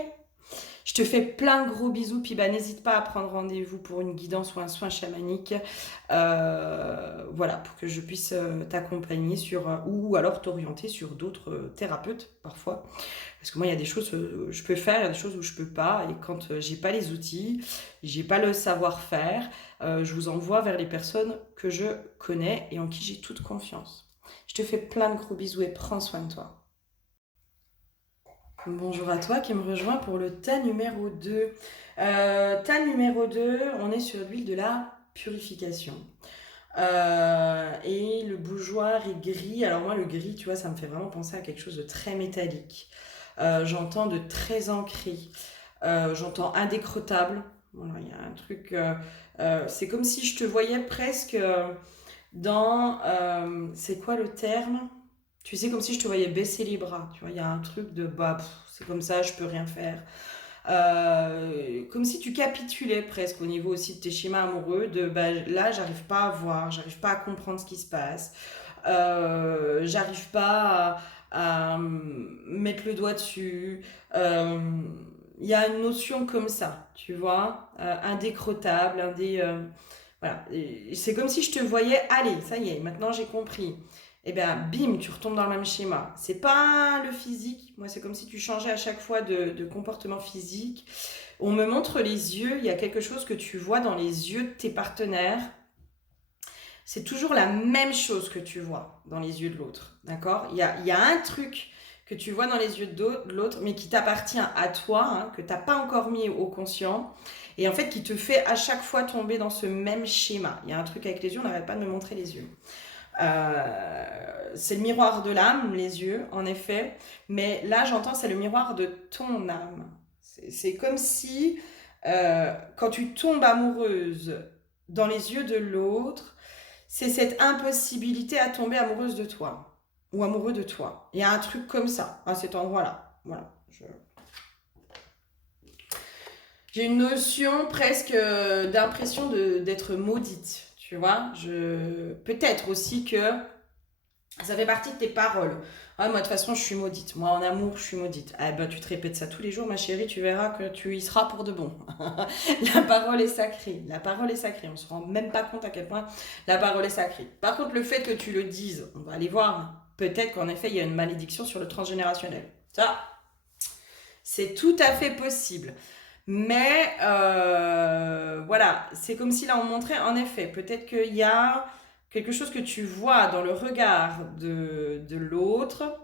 Je te fais plein de gros bisous, puis n'hésite pas à prendre rendez-vous pour une guidance ou un soin chamanique, voilà, pour que je puisse t'accompagner ou alors t'orienter sur d'autres thérapeutes parfois. Parce que moi, il y a des choses que je peux faire, il y a des choses où je peux pas, et quand j'ai pas les outils, j'ai pas le savoir-faire, je vous envoie vers les personnes que je connais et en qui j'ai toute confiance. Je te fais plein de gros bisous et prends soin de toi. Bonjour à toi qui me rejoint pour le tas numéro 2. Tas numéro 2, on est sur l'huile de la purification. Et le bougeoir est gris. Alors moi, le gris, tu vois, ça me fait vraiment penser à quelque chose de très métallique. J'entends de très ancré. J'entends indécrottable. Voilà, il y a un truc... c'est comme si je te voyais presque dans... c'est quoi le terme ? Tu sais, comme si je te voyais baisser les bras. Tu vois, il y a un truc de c'est comme ça, je peux rien faire. Comme si tu capitulais presque au niveau aussi de tes schémas amoureux. Là, j'arrive pas à voir, j'arrive pas à comprendre ce qui se passe. J'arrive pas à mettre le doigt dessus. Il y a une notion comme ça, tu vois, indécrottable, voilà. C'est comme si je te voyais, allez, ça y est, maintenant j'ai compris. Et bien, bim, tu retombes dans le même schéma. C'est pas le physique. Moi, c'est comme si tu changeais à chaque fois de comportement physique. On me montre les yeux. Il y a quelque chose que tu vois dans les yeux de tes partenaires. C'est toujours la même chose que tu vois dans les yeux de l'autre. D'accord ? Il y a un truc que tu vois dans les yeux de l'autre, mais qui t'appartient à toi, hein, que tu n'as pas encore mis au conscient, et en fait qui te fait à chaque fois tomber dans ce même schéma. Il y a un truc avec les yeux, on n'arrête pas de me montrer les yeux. C'est le miroir de l'âme, les yeux, en effet, mais là j'entends c'est le miroir de ton âme. C'est comme si quand tu tombes amoureuse dans les yeux de l'autre, c'est cette impossibilité à tomber amoureuse de toi ou amoureux de toi. Il y a un truc comme ça à cet endroit-là. Voilà. J'ai une notion presque d'impression d'être maudite, tu vois. Peut-être aussi que ça fait partie de tes paroles. Ah, moi, de toute façon, je suis maudite. Moi, en amour, je suis maudite. Ah, ben, tu te répètes ça tous les jours, ma chérie, tu verras que tu y seras pour de bon. La parole est sacrée. La parole est sacrée. On se rend même pas compte à quel point la parole est sacrée. Par contre, le fait que tu le dises, on va aller voir. Peut-être qu'en effet, il y a une malédiction sur le transgénérationnel. Ça, c'est tout à fait possible. Mais voilà, c'est comme si là on montrait, en effet, peut-être qu'il y a quelque chose que tu vois dans le regard de l'autre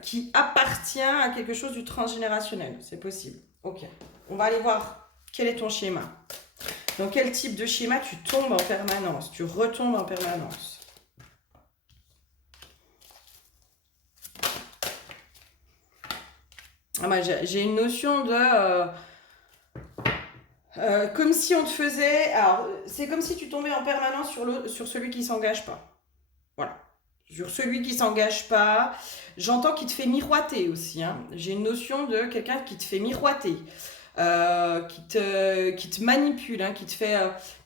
qui appartient à quelque chose du transgénérationnel. C'est possible. Ok, on va aller voir quel est ton schéma. Dans quel type de schéma tu tombes en permanence, tu retombes en permanence. Ah, moi, j'ai une notion de... comme si on te faisait... Alors, c'est comme si tu tombais en permanence sur celui qui s'engage pas. Voilà. Sur celui qui s'engage pas. J'entends qu'il te fait miroiter aussi. Hein. J'ai une notion de quelqu'un qui te fait miroiter. Qui te manipule, hein, qui te fait...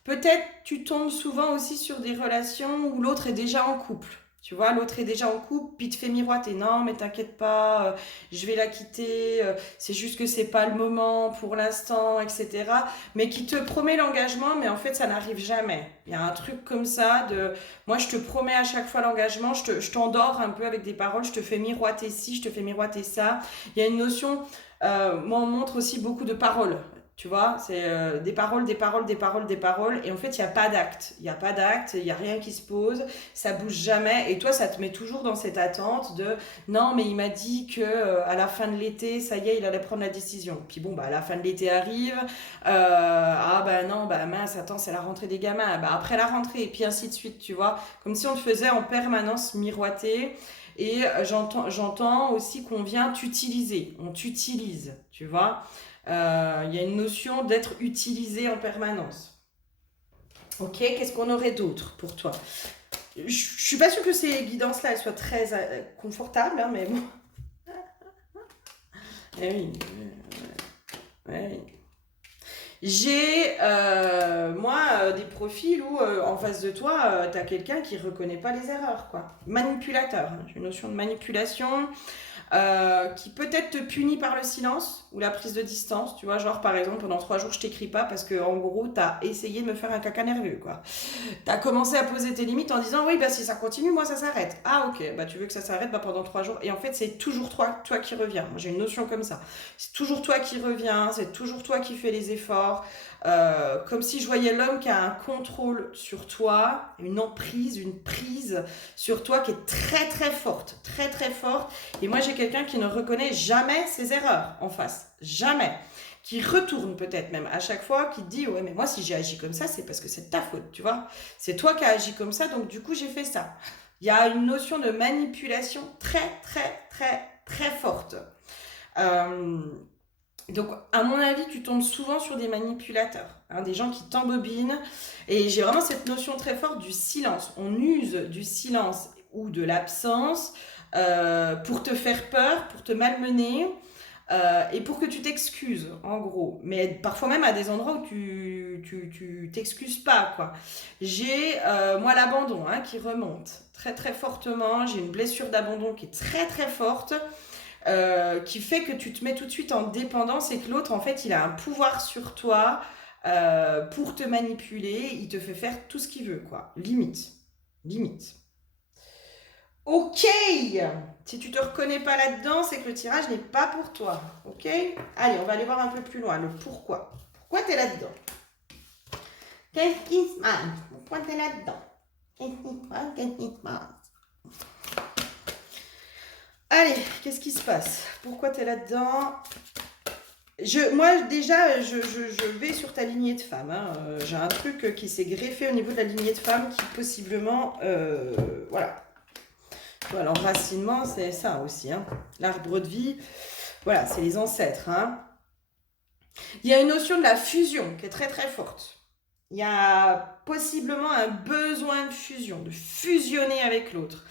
peut-être tu tombes souvent aussi sur des relations où l'autre est déjà en couple. Tu vois, l'autre est déjà en couple, puis il te fait miroiter. Non, mais t'inquiète pas, je vais la quitter, c'est juste que c'est pas le moment pour l'instant, etc. Mais qui te promet l'engagement, mais en fait, ça n'arrive jamais. Il y a un truc comme ça de... Moi, je te promets à chaque fois l'engagement, je t'endors un peu avec des paroles, je te fais miroiter ci, je te fais miroiter ça. Il y a une notion... moi, on montre aussi beaucoup de paroles. Tu vois, c'est des paroles, des paroles, des paroles, des paroles. Et en fait, il n'y a pas d'acte. Il n'y a pas d'acte, il n'y a rien qui se pose, ça bouge jamais. Et toi, ça te met toujours dans cette attente de non, mais il m'a dit que à la fin de l'été, ça y est, il allait prendre la décision. Puis bon, bah, la fin de l'été arrive. Ah, bah non, bah mince, attends, c'est la rentrée des gamins. Bah après la rentrée, et puis ainsi de suite, tu vois. Comme si on te faisait en permanence miroiter. Et j'entends aussi qu'on vient t'utiliser. On t'utilise, tu vois. Il y a une notion d'être utilisé en permanence. Ok, qu'est-ce qu'on aurait d'autre pour toi? Je suis pas sûre que ces guidances-là elles soient très confortables, hein, mais bon. Eh oui. Oui. J'ai, moi, des profils où, en face de toi, t'as quelqu'un qui reconnaît pas les erreurs, quoi. Manipulateur, hein. J'ai une notion de manipulation. Qui peut-être te punit par le silence ou la prise de distance, tu vois, genre par exemple pendant 3 jours je t'écris pas parce que en gros t'as essayé de me faire un caca nerveux, quoi. T'as commencé à poser tes limites en disant oui bah si ça continue moi ça s'arrête. Ah ok, bah tu veux que ça s'arrête bah pendant 3 jours et en fait c'est toujours toi qui reviens. Moi j'ai une notion comme ça. C'est toujours toi qui reviens, c'est toujours toi qui fais les efforts. Comme si je voyais l'homme qui a un contrôle sur toi, une emprise, une prise sur toi qui est très très forte, très très forte. Et moi j'ai quelqu'un qui ne reconnaît jamais ses erreurs en face, jamais. Qui retourne peut-être même à chaque fois, qui te dit ouais mais moi si j'ai agi comme ça c'est parce que c'est de ta faute, tu vois. C'est toi qui as agi comme ça donc du coup j'ai fait ça. Il y a une notion de manipulation très très très très forte. Donc, à mon avis, tu tombes souvent sur des manipulateurs, hein, des gens qui t'embobinent. Et j'ai vraiment cette notion très forte du silence. On use du silence ou de l'absence pour te faire peur, pour te malmener et pour que tu t'excuses, en gros. Mais parfois même à des endroits où tu t'excuses pas, quoi. J'ai, moi, l'abandon hein, qui remonte très, très fortement. J'ai une blessure d'abandon qui est très, très forte. Qui fait que tu te mets tout de suite en dépendance et que l'autre, en fait, il a un pouvoir sur toi pour te manipuler. Il te fait faire tout ce qu'il veut, quoi. Limite. Limite. Ok. Si tu te reconnais pas là-dedans, c'est que le tirage n'est pas pour toi. Ok. Allez, on va aller voir un peu plus loin. Le pourquoi. Pourquoi t'es là-dedans? Qu'est-ce qui se passe? Pourquoi t'es là-dedans? Qu'est-ce qui se passe? Qu'est-ce qui se passe? Allez, qu'est-ce qui se passe? Pourquoi tu es là-dedans? Moi, déjà, je vais sur ta lignée de femmes. Hein. J'ai un truc qui s'est greffé au niveau de la lignée de femmes qui, possiblement, voilà. Voilà, l'enracinement, c'est ça aussi. Hein. L'arbre de vie, voilà, c'est les ancêtres. Hein. Il y a une notion de la fusion qui est très, très forte. Il y a possiblement un besoin de fusion, de fusionner avec l'autre.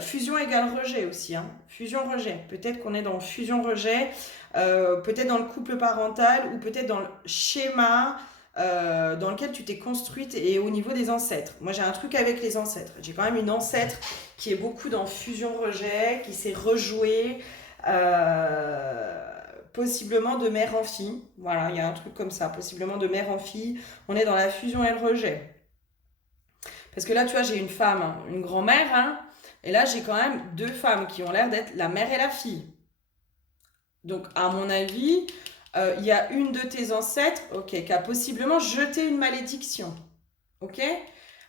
Fusion égale rejet aussi. Hein. Fusion-rejet. Peut-être qu'on est dans fusion-rejet, peut-être dans le couple parental ou peut-être dans le schéma dans lequel tu t'es construite et au niveau des ancêtres. Moi, j'ai un truc avec les ancêtres. J'ai quand même une ancêtre qui est beaucoup dans fusion-rejet, qui s'est rejouée, possiblement de mère en fille. Voilà, il y a un truc comme ça, possiblement de mère en fille. On est dans la fusion et le rejet. Parce que là, tu vois, j'ai une femme, une grand-mère, hein, et là, j'ai quand même deux femmes qui ont l'air d'être la mère et la fille. Donc, à mon avis, il y a une de tes ancêtres, ok, qui a possiblement jeté une malédiction. Ok?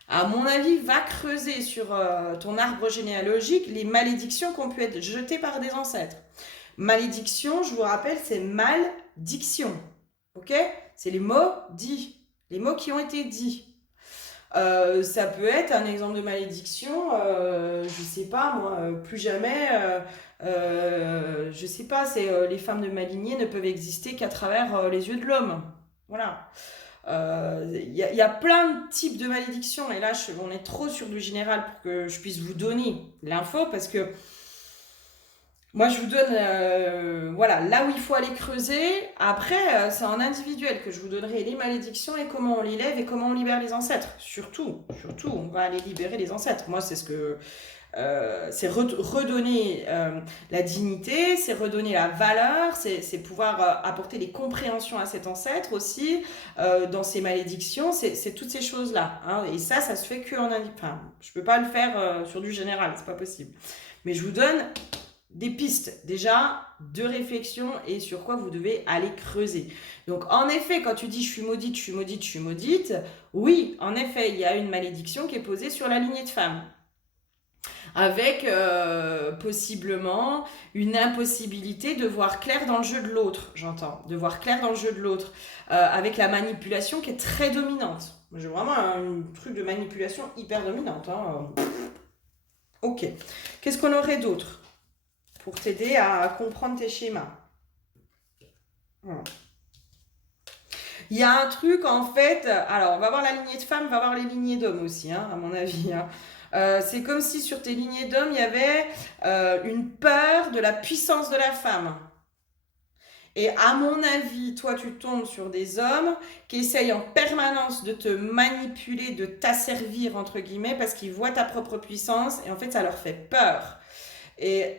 À mon avis, va creuser sur ton arbre généalogique les malédictions qui ont pu être jetées par des ancêtres. Malédiction, je vous rappelle, c'est maldiction. Ok? C'est les mots dits, les mots qui ont été dits. Ça peut être un exemple de malédiction, je sais pas moi, plus jamais, je sais pas, c'est les femmes de ma lignée ne peuvent exister qu'à travers les yeux de l'homme. Voilà. Y a plein de types de malédictions, et là on est trop sur du général pour que je puisse vous donner l'info, parce que moi, je vous donne voilà, là où il faut aller creuser. Après, c'est en individuel que je vous donnerai les malédictions et comment on les lève et comment on libère les ancêtres. Surtout, on va aller libérer les ancêtres. Moi, c'est ce que... c'est redonner la dignité, c'est redonner la valeur, c'est pouvoir apporter des compréhensions à cet ancêtre aussi, dans ces malédictions, c'est toutes ces choses-là. Hein, et ça se fait que en individuel. Enfin, je peux pas le faire sur du général, c'est pas possible. Mais je vous donne des pistes déjà de réflexion et sur quoi vous devez aller creuser. Donc en effet, quand tu dis je suis maudite, je suis maudite, je suis maudite, oui, en effet, il y a une malédiction qui est posée sur la lignée de femme. Avec possiblement une impossibilité de voir clair dans le jeu de l'autre, j'entends, de voir clair dans le jeu de l'autre, avec la manipulation qui est très dominante. J'ai vraiment un truc de manipulation hyper dominante. Hein. Ok, qu'est-ce qu'on aurait d'autre pour t'aider à comprendre tes schémas? Voilà. Il y a un truc en fait, alors on va voir la lignée de femmes, on va voir les lignées d'hommes aussi, hein, à mon avis. Hein. C'est comme si sur tes lignées d'hommes, il y avait une peur de la puissance de la femme. Et à mon avis, toi, tu tombes sur des hommes qui essayent en permanence de te manipuler, de t'asservir, entre guillemets, parce qu'ils voient ta propre puissance et en fait, ça leur fait peur. Et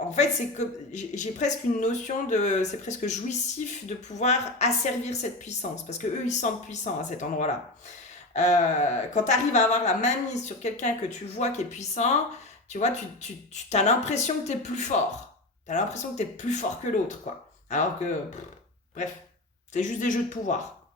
en fait, c'est que j'ai presque une notion de... C'est presque jouissif de pouvoir asservir cette puissance, parce qu'eux, ils se sentent puissants à cet endroit-là. Quand tu arrives à avoir la main mise sur quelqu'un que tu vois qui est puissant, tu vois, tu as l'impression que tu es plus fort. Tu as l'impression que tu es plus fort que l'autre, quoi. Alors que, bref, c'est juste des jeux de pouvoir.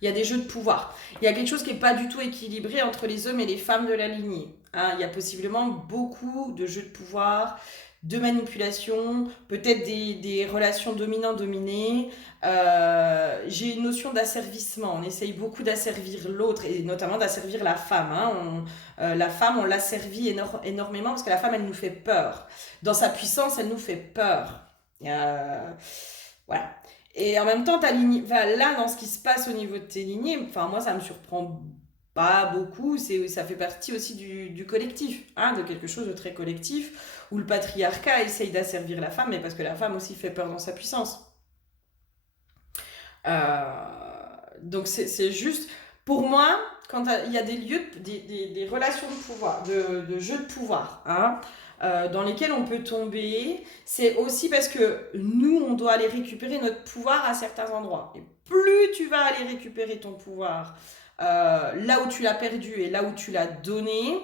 Il y a des jeux de pouvoir. Il y a quelque chose qui n'est pas du tout équilibré entre les hommes et les femmes de la lignée. Hein, il y a possiblement beaucoup de jeux de pouvoir, de manipulation, peut-être des relations dominant-dominé. J'ai une notion d'asservissement. On essaye beaucoup d'asservir l'autre et notamment d'asservir la femme. Hein. La femme, on l'asservit énormément parce que la femme, elle nous fait peur. Dans sa puissance, elle nous fait peur. Voilà. Et en même temps, ta lignée, enfin, là, dans ce qui se passe au niveau de tes lignées, enfin, moi, ça me surprend pas beaucoup. Ça fait partie aussi du collectif, hein, de quelque chose de très collectif, où le patriarcat essaye d'asservir la femme, mais parce que la femme aussi fait peur dans sa puissance. Donc, c'est juste, pour moi, quand il y a des lieux, des relations de pouvoir, de jeux de pouvoir, hein, dans lesquels on peut tomber, c'est aussi parce que nous, on doit aller récupérer notre pouvoir à certains endroits. Et plus tu vas aller récupérer ton pouvoir là où tu l'as perdu et là où tu l'as donné,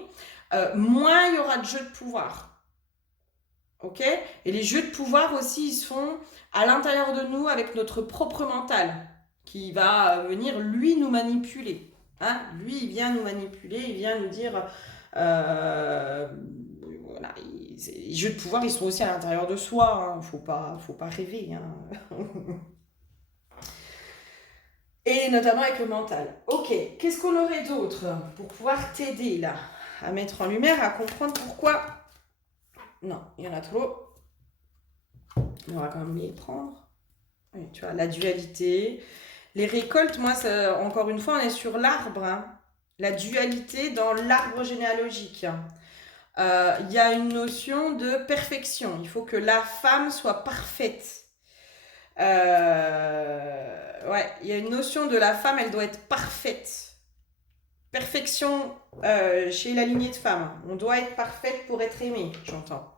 moins il y aura de jeux de pouvoir. Ok? Et les jeux de pouvoir aussi, ils se font à l'intérieur de nous avec notre propre mental qui va venir, lui, nous manipuler. Hein? Lui, il vient nous manipuler, il vient nous dire... voilà, les jeux de pouvoir, ils sont aussi à l'intérieur de soi, hein. Faut pas rêver, hein. Et notamment avec le mental. Ok, qu'est-ce qu'on aurait d'autre pour pouvoir t'aider là, à mettre en lumière, à comprendre pourquoi... Non, il y en a trop. On va quand même les prendre. Oui, tu vois, la dualité. Les récoltes, moi, encore une fois, on est sur l'arbre, hein. La dualité dans l'arbre généalogique. Il y a une notion de perfection. Il faut que la femme soit parfaite. Ouais, il y a une notion de la femme, elle doit être parfaite. Perfection chez la lignée de femmes. On doit être parfaite pour être aimée, j'entends.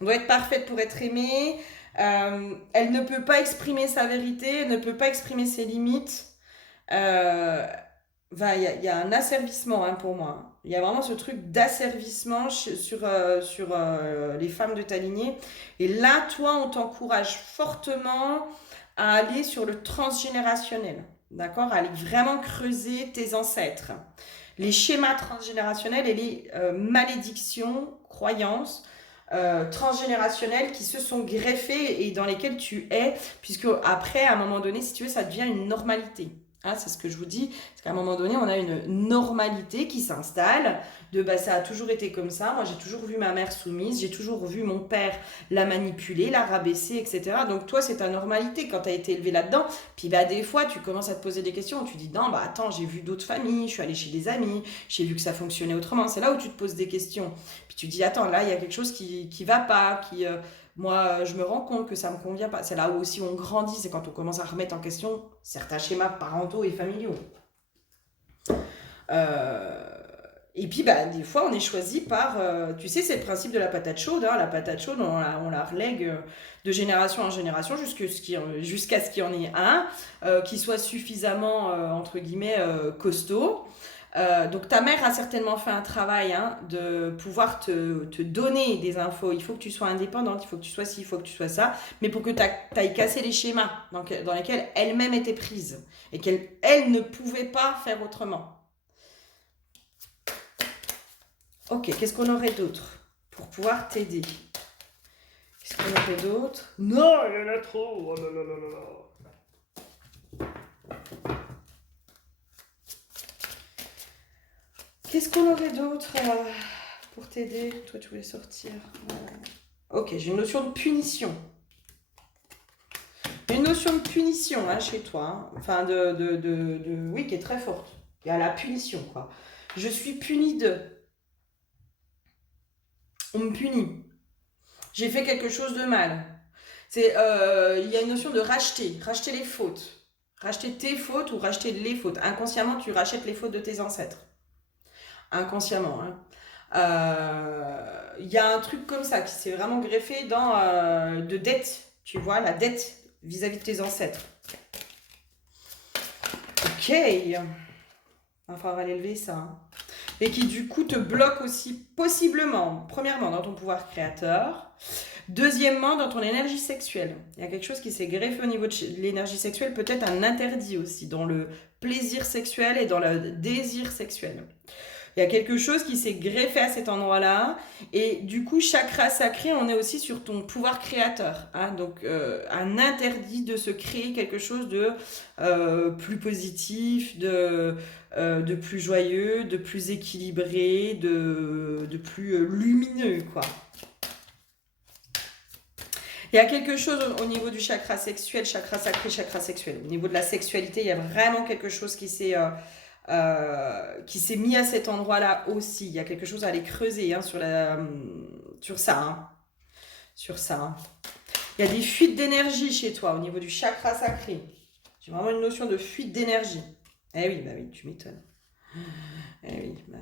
On doit être parfaite pour être aimée. Elle ne peut pas exprimer sa vérité, elle ne peut pas exprimer ses limites. Il y a un asservissement, hein, pour moi. Il y a vraiment ce truc d'asservissement sur les femmes de ta lignée. Et là, toi, on t'encourage fortement à aller sur le transgénérationnel. D'accord? À aller vraiment creuser tes ancêtres. Les schémas transgénérationnels et les malédictions, croyances transgénérationnelles qui se sont greffées et dans lesquelles tu es, puisque après, à un moment donné, si tu veux, ça devient une normalité. Hein, c'est ce que je vous dis, parce qu'à un moment donné, on a une normalité qui s'installe, ça a toujours été comme ça, moi j'ai toujours vu ma mère soumise, j'ai toujours vu mon père la manipuler, la rabaisser, etc. Donc toi, c'est ta normalité quand tu as été élevé là-dedans, puis des fois, tu commences à te poser des questions, tu dis, non, attends, j'ai vu d'autres familles, je suis allée chez des amis, j'ai vu que ça fonctionnait autrement, c'est là où tu te poses des questions, puis tu dis, attends, là, il y a quelque chose qui va pas, moi, je me rends compte que ça me convient pas. C'est là où aussi on grandit, c'est quand on commence à remettre en question certains schémas parentaux et familiaux. Et puis, des fois, on est choisi par... tu sais, c'est le principe de la patate chaude. Hein. La patate chaude, on la relègue de génération en génération jusqu'à ce qu'il y en ait un qui soit suffisamment, entre guillemets, costaud. Donc ta mère a certainement fait un travail, hein, de pouvoir te donner des infos. Il faut que tu sois indépendante, il faut que tu sois ci, il faut que tu sois ça, mais pour que tu ailles casser les schémas dans lesquels elle-même était prise et qu'elle ne pouvait pas faire autrement. Ok, qu'est-ce qu'on aurait d'autre pour pouvoir t'aider? Qu'est-ce qu'on aurait d'autre? Non, il y en a trop. Oh là là là là là. Qu'est-ce qu'on aurait d'autre pour t'aider? Toi, tu voulais sortir. Ok, j'ai une notion de punition. Une notion de punition, hein, chez toi. Hein. Enfin, oui, qui est très forte. Il y a la punition, quoi. Je suis punie de... On me punit. J'ai fait quelque chose de mal. Il y a une notion de racheter les fautes. Racheter tes fautes ou racheter les fautes. Inconsciemment, tu rachètes les fautes de tes ancêtres. Inconsciemment. Il y a un truc comme ça qui s'est vraiment greffé de dette, tu vois, la dette vis-à-vis de tes ancêtres. Ok, il va falloir l'élever ça. Hein. Et qui du coup te bloque aussi possiblement, premièrement dans ton pouvoir créateur, deuxièmement dans ton énergie sexuelle. Il y a quelque chose qui s'est greffé au niveau de l'énergie sexuelle, peut-être un interdit aussi dans le plaisir sexuel et dans le désir sexuel. Il y a quelque chose qui s'est greffé à cet endroit-là. Et du coup, chakra sacré, on est aussi sur ton pouvoir créateur. Hein, donc, un interdit de se créer quelque chose de plus positif, de plus joyeux, de plus équilibré, de plus lumineux, quoi. Il y a quelque chose au niveau du chakra sexuel, chakra sacré, chakra sexuel. Au niveau de la sexualité, il y a vraiment quelque chose qui s'est mis à cet endroit-là aussi. Il y a quelque chose à aller creuser, hein, sur ça. Hein. Sur ça. Hein. Il y a des fuites d'énergie chez toi au niveau du chakra sacré. J'ai vraiment une notion de fuite d'énergie. Eh oui, tu m'étonnes. Eh oui, oui.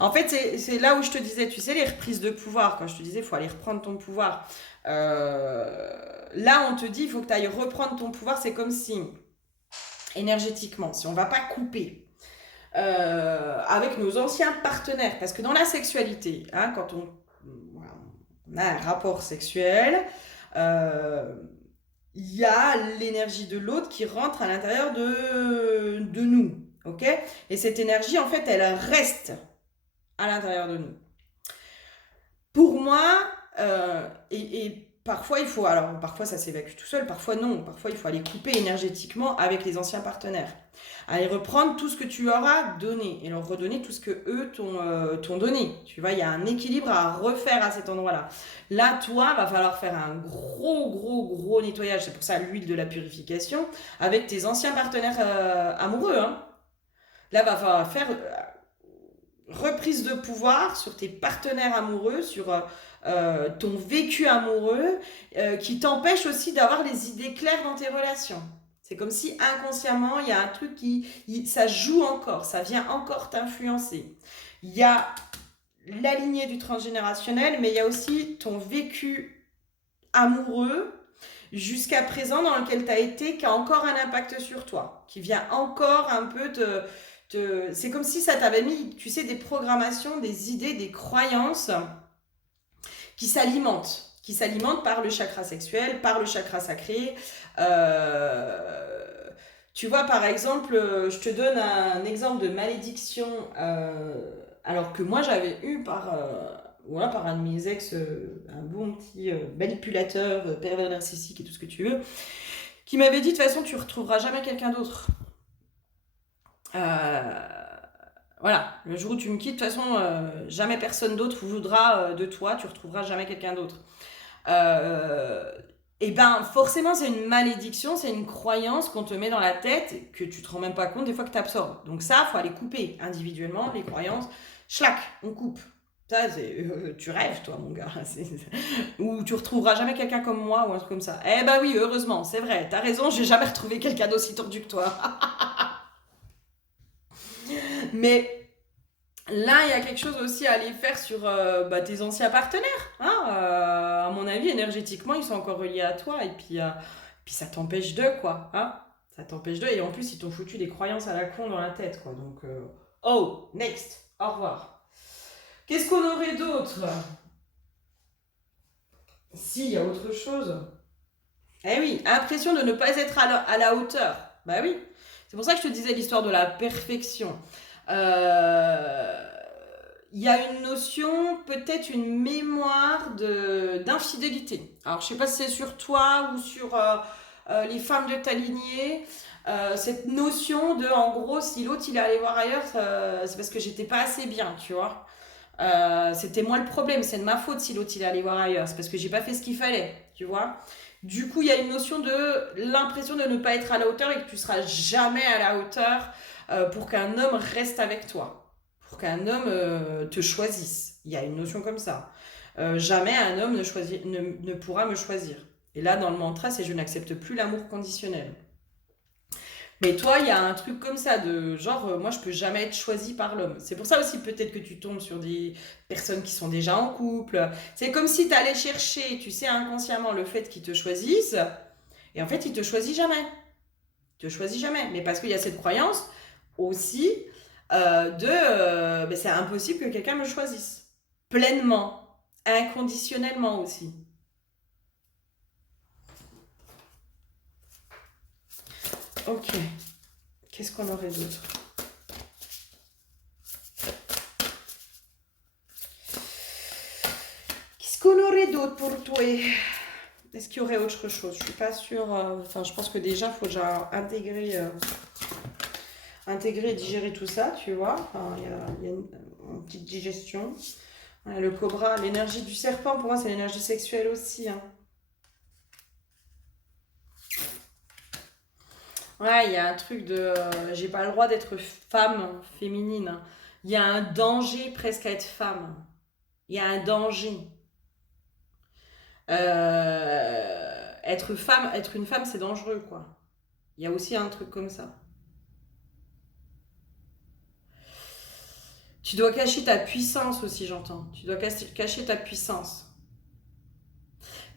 En fait, c'est là où je te disais, tu sais, les reprises de pouvoir, quand je te disais, il faut aller reprendre ton pouvoir. Là, on te dit, il faut que tu ailles reprendre ton pouvoir. C'est comme si, énergétiquement, si on ne va pas couper avec nos anciens partenaires, parce que dans la sexualité, hein, quand on a un rapport sexuel, il y a l'énergie de l'autre qui rentre à l'intérieur de nous, ok? Et cette énergie, en fait, elle reste à l'intérieur de nous. Pour moi, et parfois il faut, alors parfois ça s'évacue tout seul, parfois non, parfois il faut aller couper énergétiquement avec les anciens partenaires. Aller reprendre tout ce que tu leur as donné et leur redonner tout ce que eux t'ont donné. Tu vois, il y a un équilibre à refaire à cet endroit-là. Là, toi, va falloir faire un gros nettoyage. C'est pour ça l'huile de la purification avec tes anciens partenaires amoureux. Hein. Là, va falloir faire reprise de pouvoir sur tes partenaires amoureux, sur ton vécu amoureux, qui t'empêche aussi d'avoir les idées claires dans tes relations. C'est comme si inconsciemment, il y a un truc ça joue encore, ça vient encore t'influencer. Il y a la lignée du transgénérationnel, mais il y a aussi ton vécu amoureux jusqu'à présent dans lequel tu as été, qui a encore un impact sur toi, qui vient encore un peu c'est comme si ça t'avait mis, tu sais, des programmations, des idées, des croyances qui s'alimentent par le chakra sexuel, par le chakra sacré. Tu vois, par exemple, je te donne un exemple de malédiction, alors que moi j'avais eu par un de mes ex, un bon petit manipulateur, pervers narcissique et tout ce que tu veux, qui m'avait dit de toute façon tu retrouveras jamais quelqu'un d'autre. Voilà, le jour où tu me quittes, de toute façon, jamais personne d'autre voudra de toi, tu retrouveras jamais quelqu'un d'autre. Et ben forcément c'est une malédiction, c'est une croyance qu'on te met dans la tête que tu te rends même pas compte des fois que tu absorbes. Donc ça, faut aller couper individuellement les croyances. Schlac, on coupe. Ça, tu rêves toi mon gars. Ou tu retrouveras jamais quelqu'un comme moi ou un truc comme ça. Eh ben oui, heureusement, c'est vrai, t'as raison, j'ai jamais retrouvé quelqu'un d'aussi tordu que toi. Mais là, il y a quelque chose aussi à aller faire sur tes anciens partenaires. Hein, à mon avis, énergétiquement, ils sont encore reliés à toi. Et puis ça t'empêche d'eux, quoi. Hein, ça t'empêche d'eux. Et en plus, ils t'ont foutu des croyances à la con dans la tête, quoi. Donc, oh, next. Au revoir. Qu'est-ce qu'on aurait d'autre? Si, il y a autre chose. Eh oui, impression de ne pas être à la hauteur. Bah oui. C'est pour ça que je te disais l'histoire de la perfection. Il y a une notion, peut-être une mémoire d'infidélité. Alors, je sais pas si c'est sur toi ou sur les femmes de ta lignée. Cette notion de, en gros, si l'autre il est allé voir ailleurs, c'est parce que j'étais pas assez bien, tu vois. C'était moi le problème, c'est de ma faute si l'autre il est allé voir ailleurs, c'est parce que j'ai pas fait ce qu'il fallait, tu vois. Du coup, il y a une notion de l'impression de ne pas être à la hauteur et que tu seras jamais à la hauteur pour qu'un homme reste avec toi, pour qu'un homme te choisisse. Il y a une notion comme ça. Jamais un homme ne pourra me choisir. Et là, dans le mantra, c'est je n'accepte plus l'amour conditionnel. Mais toi, il y a un truc comme ça, de genre, moi, je peux jamais être choisie par l'homme. C'est pour ça aussi, peut-être que tu tombes sur des personnes qui sont déjà en couple. C'est comme si tu allais chercher, tu sais, inconsciemment, le fait qu'ils te choisissent. Et en fait, ils te choisissent jamais. Ils te choisissent jamais. Mais parce qu'il y a cette croyance aussi c'est impossible que quelqu'un me choisisse. Pleinement. Inconditionnellement aussi. Ok. Qu'est-ce qu'on aurait d'autre? Qu'est-ce qu'on aurait d'autre pour toi? Est-ce qu'il y aurait autre chose? Je suis pas sûre. Enfin, je pense que déjà, il faut déjà intégrer et digérer tout ça, tu vois. Enfin, il y a une petite digestion. Le cobra, l'énergie du serpent, pour moi, c'est l'énergie sexuelle aussi. Hein. Ouais, il y a un truc de j'ai pas le droit d'être femme féminine. Il y a un danger presque à être femme. Il y a un danger. Être femme, être une femme, c'est dangereux, quoi. Il y a aussi un truc comme ça. Tu dois cacher ta puissance aussi, j'entends. Tu dois cacher ta puissance.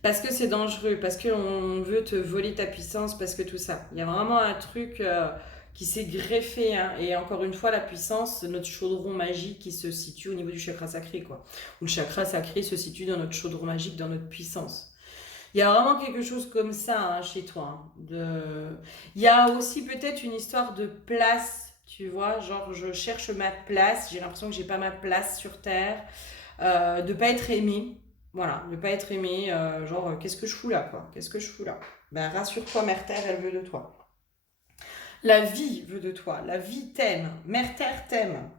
Parce que c'est dangereux, parce qu'on veut te voler ta puissance, parce que tout ça. Il y a vraiment un truc qui s'est greffé. Hein. Et encore une fois, la puissance, notre chaudron magique qui se situe au niveau du chakra sacré, quoi. Où le chakra sacré se situe dans notre chaudron magique, dans notre puissance. Il y a vraiment quelque chose comme ça hein, chez toi. Hein, il y a aussi peut-être une histoire de place, tu vois. Genre, je cherche ma place, j'ai l'impression que j'ai pas ma place sur Terre. de pas être aimé. Voilà, de pas être aimé, genre, qu'est-ce que je fous là, quoi? Qu'est-ce que je fous là? Ben, rassure-toi, Mère Terre, elle veut de toi. La vie veut de toi, la vie t'aime, Mère Terre t'aime.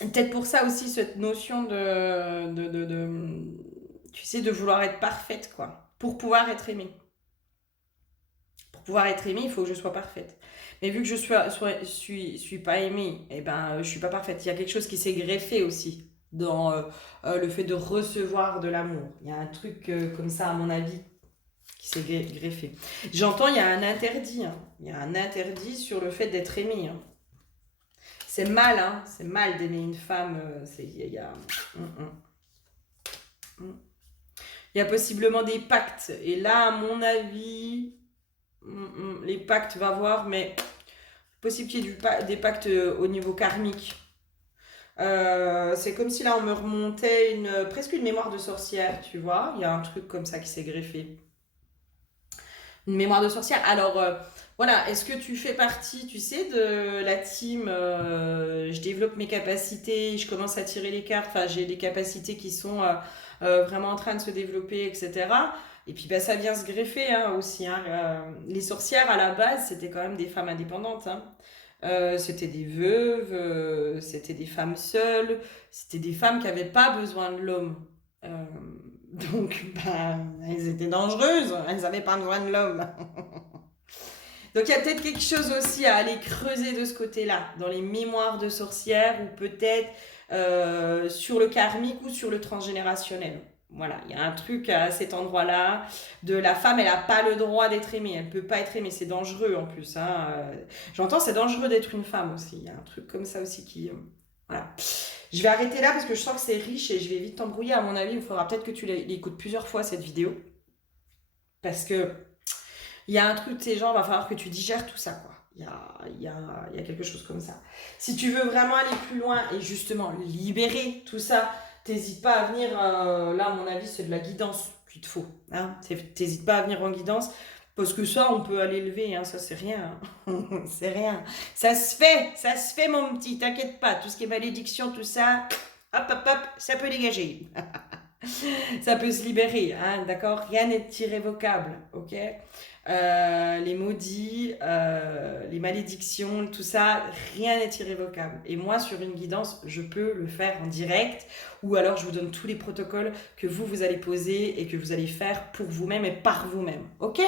Peut-être pour ça aussi, cette notion tu sais, de vouloir être parfaite, quoi. Pour pouvoir être aimée. Pour pouvoir être aimée, il faut que je sois parfaite. Mais vu que je suis pas aimée, eh ben, je suis pas parfaite. Il y a quelque chose qui s'est greffé aussi dans le fait de recevoir de l'amour. Il y a un truc comme ça, à mon avis, qui s'est greffé. J'entends, il y a un interdit. Hein. Il y a un interdit sur le fait d'être aimé. Hein. C'est mal, hein. C'est mal d'aimer une femme. Il y a... Il y a possiblement des pactes. Et là, à mon avis, les pactes, va voir, mais possible qu'il y ait des pactes au niveau karmique. C'est comme si là, on me remontait presque une mémoire de sorcière, tu vois. Il y a un truc comme ça qui s'est greffé. Une mémoire de sorcière. Alors, voilà, est-ce que tu fais partie, tu sais, de la team je développe mes capacités, je commence à tirer les cartes, enfin, j'ai des capacités qui sont vraiment en train de se développer, etc. Et puis, bah, ça vient se greffer hein, aussi. Hein. Les sorcières, à la base, c'était quand même des femmes indépendantes. Hein. C'était des veuves, c'était des femmes seules, c'était des femmes qui n'avaient pas besoin de l'homme. Euh, donc, bah, elles étaient dangereuses, elles n'avaient pas besoin de l'homme. Donc, il y a peut-être quelque chose aussi à aller creuser de ce côté-là, dans les mémoires de sorcières, ou peut-être sur le karmique ou sur le transgénérationnel. Voilà, il y a un truc à cet endroit-là de la femme, elle n'a pas le droit d'être aimée, elle ne peut pas être aimée, c'est dangereux en plus. Hein. J'entends, c'est dangereux d'être une femme aussi, il y a un truc comme ça aussi qui... voilà. Je vais arrêter là parce que je sens que c'est riche et je vais vite t'embrouiller. À mon avis, il faudra peut-être que tu l'écoutes plusieurs fois cette vidéo. Parce que il y a un truc de ces gens, il va falloir que tu digères tout ça, quoi. Il y a quelque chose comme ça. Si tu veux vraiment aller plus loin et justement libérer tout ça, t'hésites pas à venir. Là, à mon avis, c'est de la guidance qu'il te faut. Hein. T'hésites pas à venir en guidance. Parce que ça, on peut aller lever, hein, ça c'est rien. C'est rien. Ça se fait mon petit, t'inquiète pas. Tout ce qui est malédiction, tout ça, hop, hop, hop, ça peut dégager. Ça peut se libérer, hein, d'accord? Rien n'est irrévocable, ok? Les maudits, les malédictions, tout ça, rien n'est irrévocable. Et moi, sur une guidance, je peux le faire en direct, ou alors je vous donne tous les protocoles que vous allez poser et que vous allez faire pour vous-même et par vous-même, ok?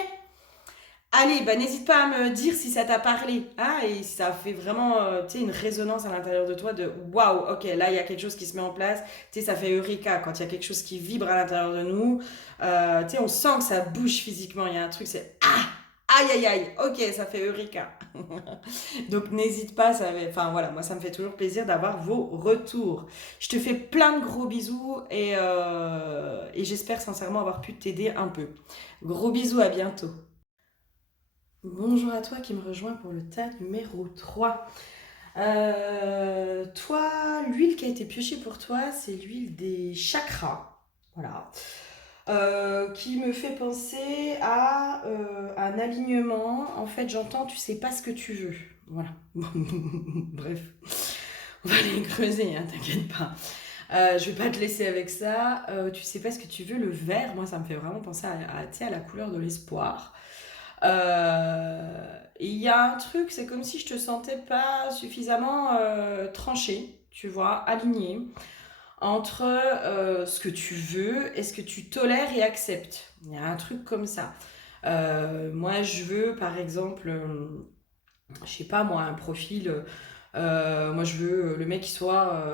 Allez, bah, n'hésite pas à me dire si ça t'a parlé, hein, et si ça fait vraiment une résonance à l'intérieur de toi de waouh, ok, là il y a quelque chose qui se met en place, ça fait eureka quand il y a quelque chose qui vibre à l'intérieur de nous, on sent que ça bouge physiquement, il y a un truc, c'est ah, aïe aïe aïe, ok, ça fait eureka. Donc n'hésite pas, enfin voilà, moi ça me fait toujours plaisir d'avoir vos retours. Je te fais plein de gros bisous et j'espère sincèrement avoir pu t'aider un peu. Gros bisous, à bientôt. Bonjour à toi qui me rejoins pour le tas numéro 3. Toi, l'huile qui a été piochée pour toi, c'est l'huile des chakras. Voilà. Qui me fait penser à un alignement. En fait, j'entends, tu sais pas ce que tu veux. Voilà. Bref. On va aller creuser, hein, t'inquiète pas. Je vais pas te laisser avec ça. Tu sais pas ce que tu veux, le vert, moi ça me fait vraiment penser à la couleur de l'espoir. Et il y a un truc, c'est comme si je te sentais pas suffisamment tranché, tu vois, aligné entre ce que tu veux et ce que tu tolères et acceptes. Il y a un truc comme ça. Moi, je veux, par exemple, je sais pas moi, un profil. Moi, je veux le mec qui soit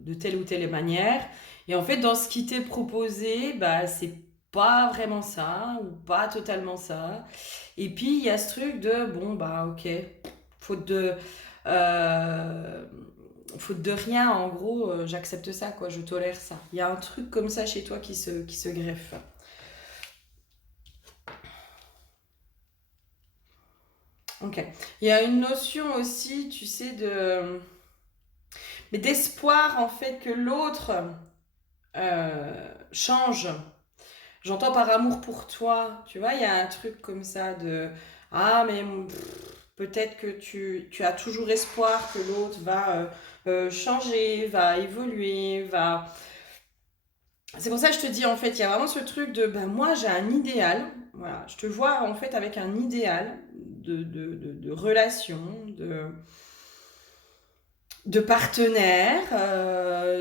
de telle ou telle manière. Et en fait, dans ce qui t'est proposé, bah, c'est pas vraiment ça, ou pas totalement ça. Et puis, il y a ce truc de, bon, bah, ok, faute de, euh, faute de rien, en gros, j'accepte ça, quoi, je tolère ça. Il y a un truc comme ça chez toi qui se greffe. Ok. Il y a une notion aussi, tu sais, mais d'espoir, en fait, que l'autre change. J'entends par amour pour toi, tu vois, il y a un truc comme ça de ah mais Peut-être que tu as toujours espoir que l'autre va changer, va évoluer, va... C'est pour ça que je te dis, en fait, il y a vraiment ce truc de, ben moi, j'ai un idéal. Voilà, je te vois, en fait, avec un idéal de relation, de partenaire,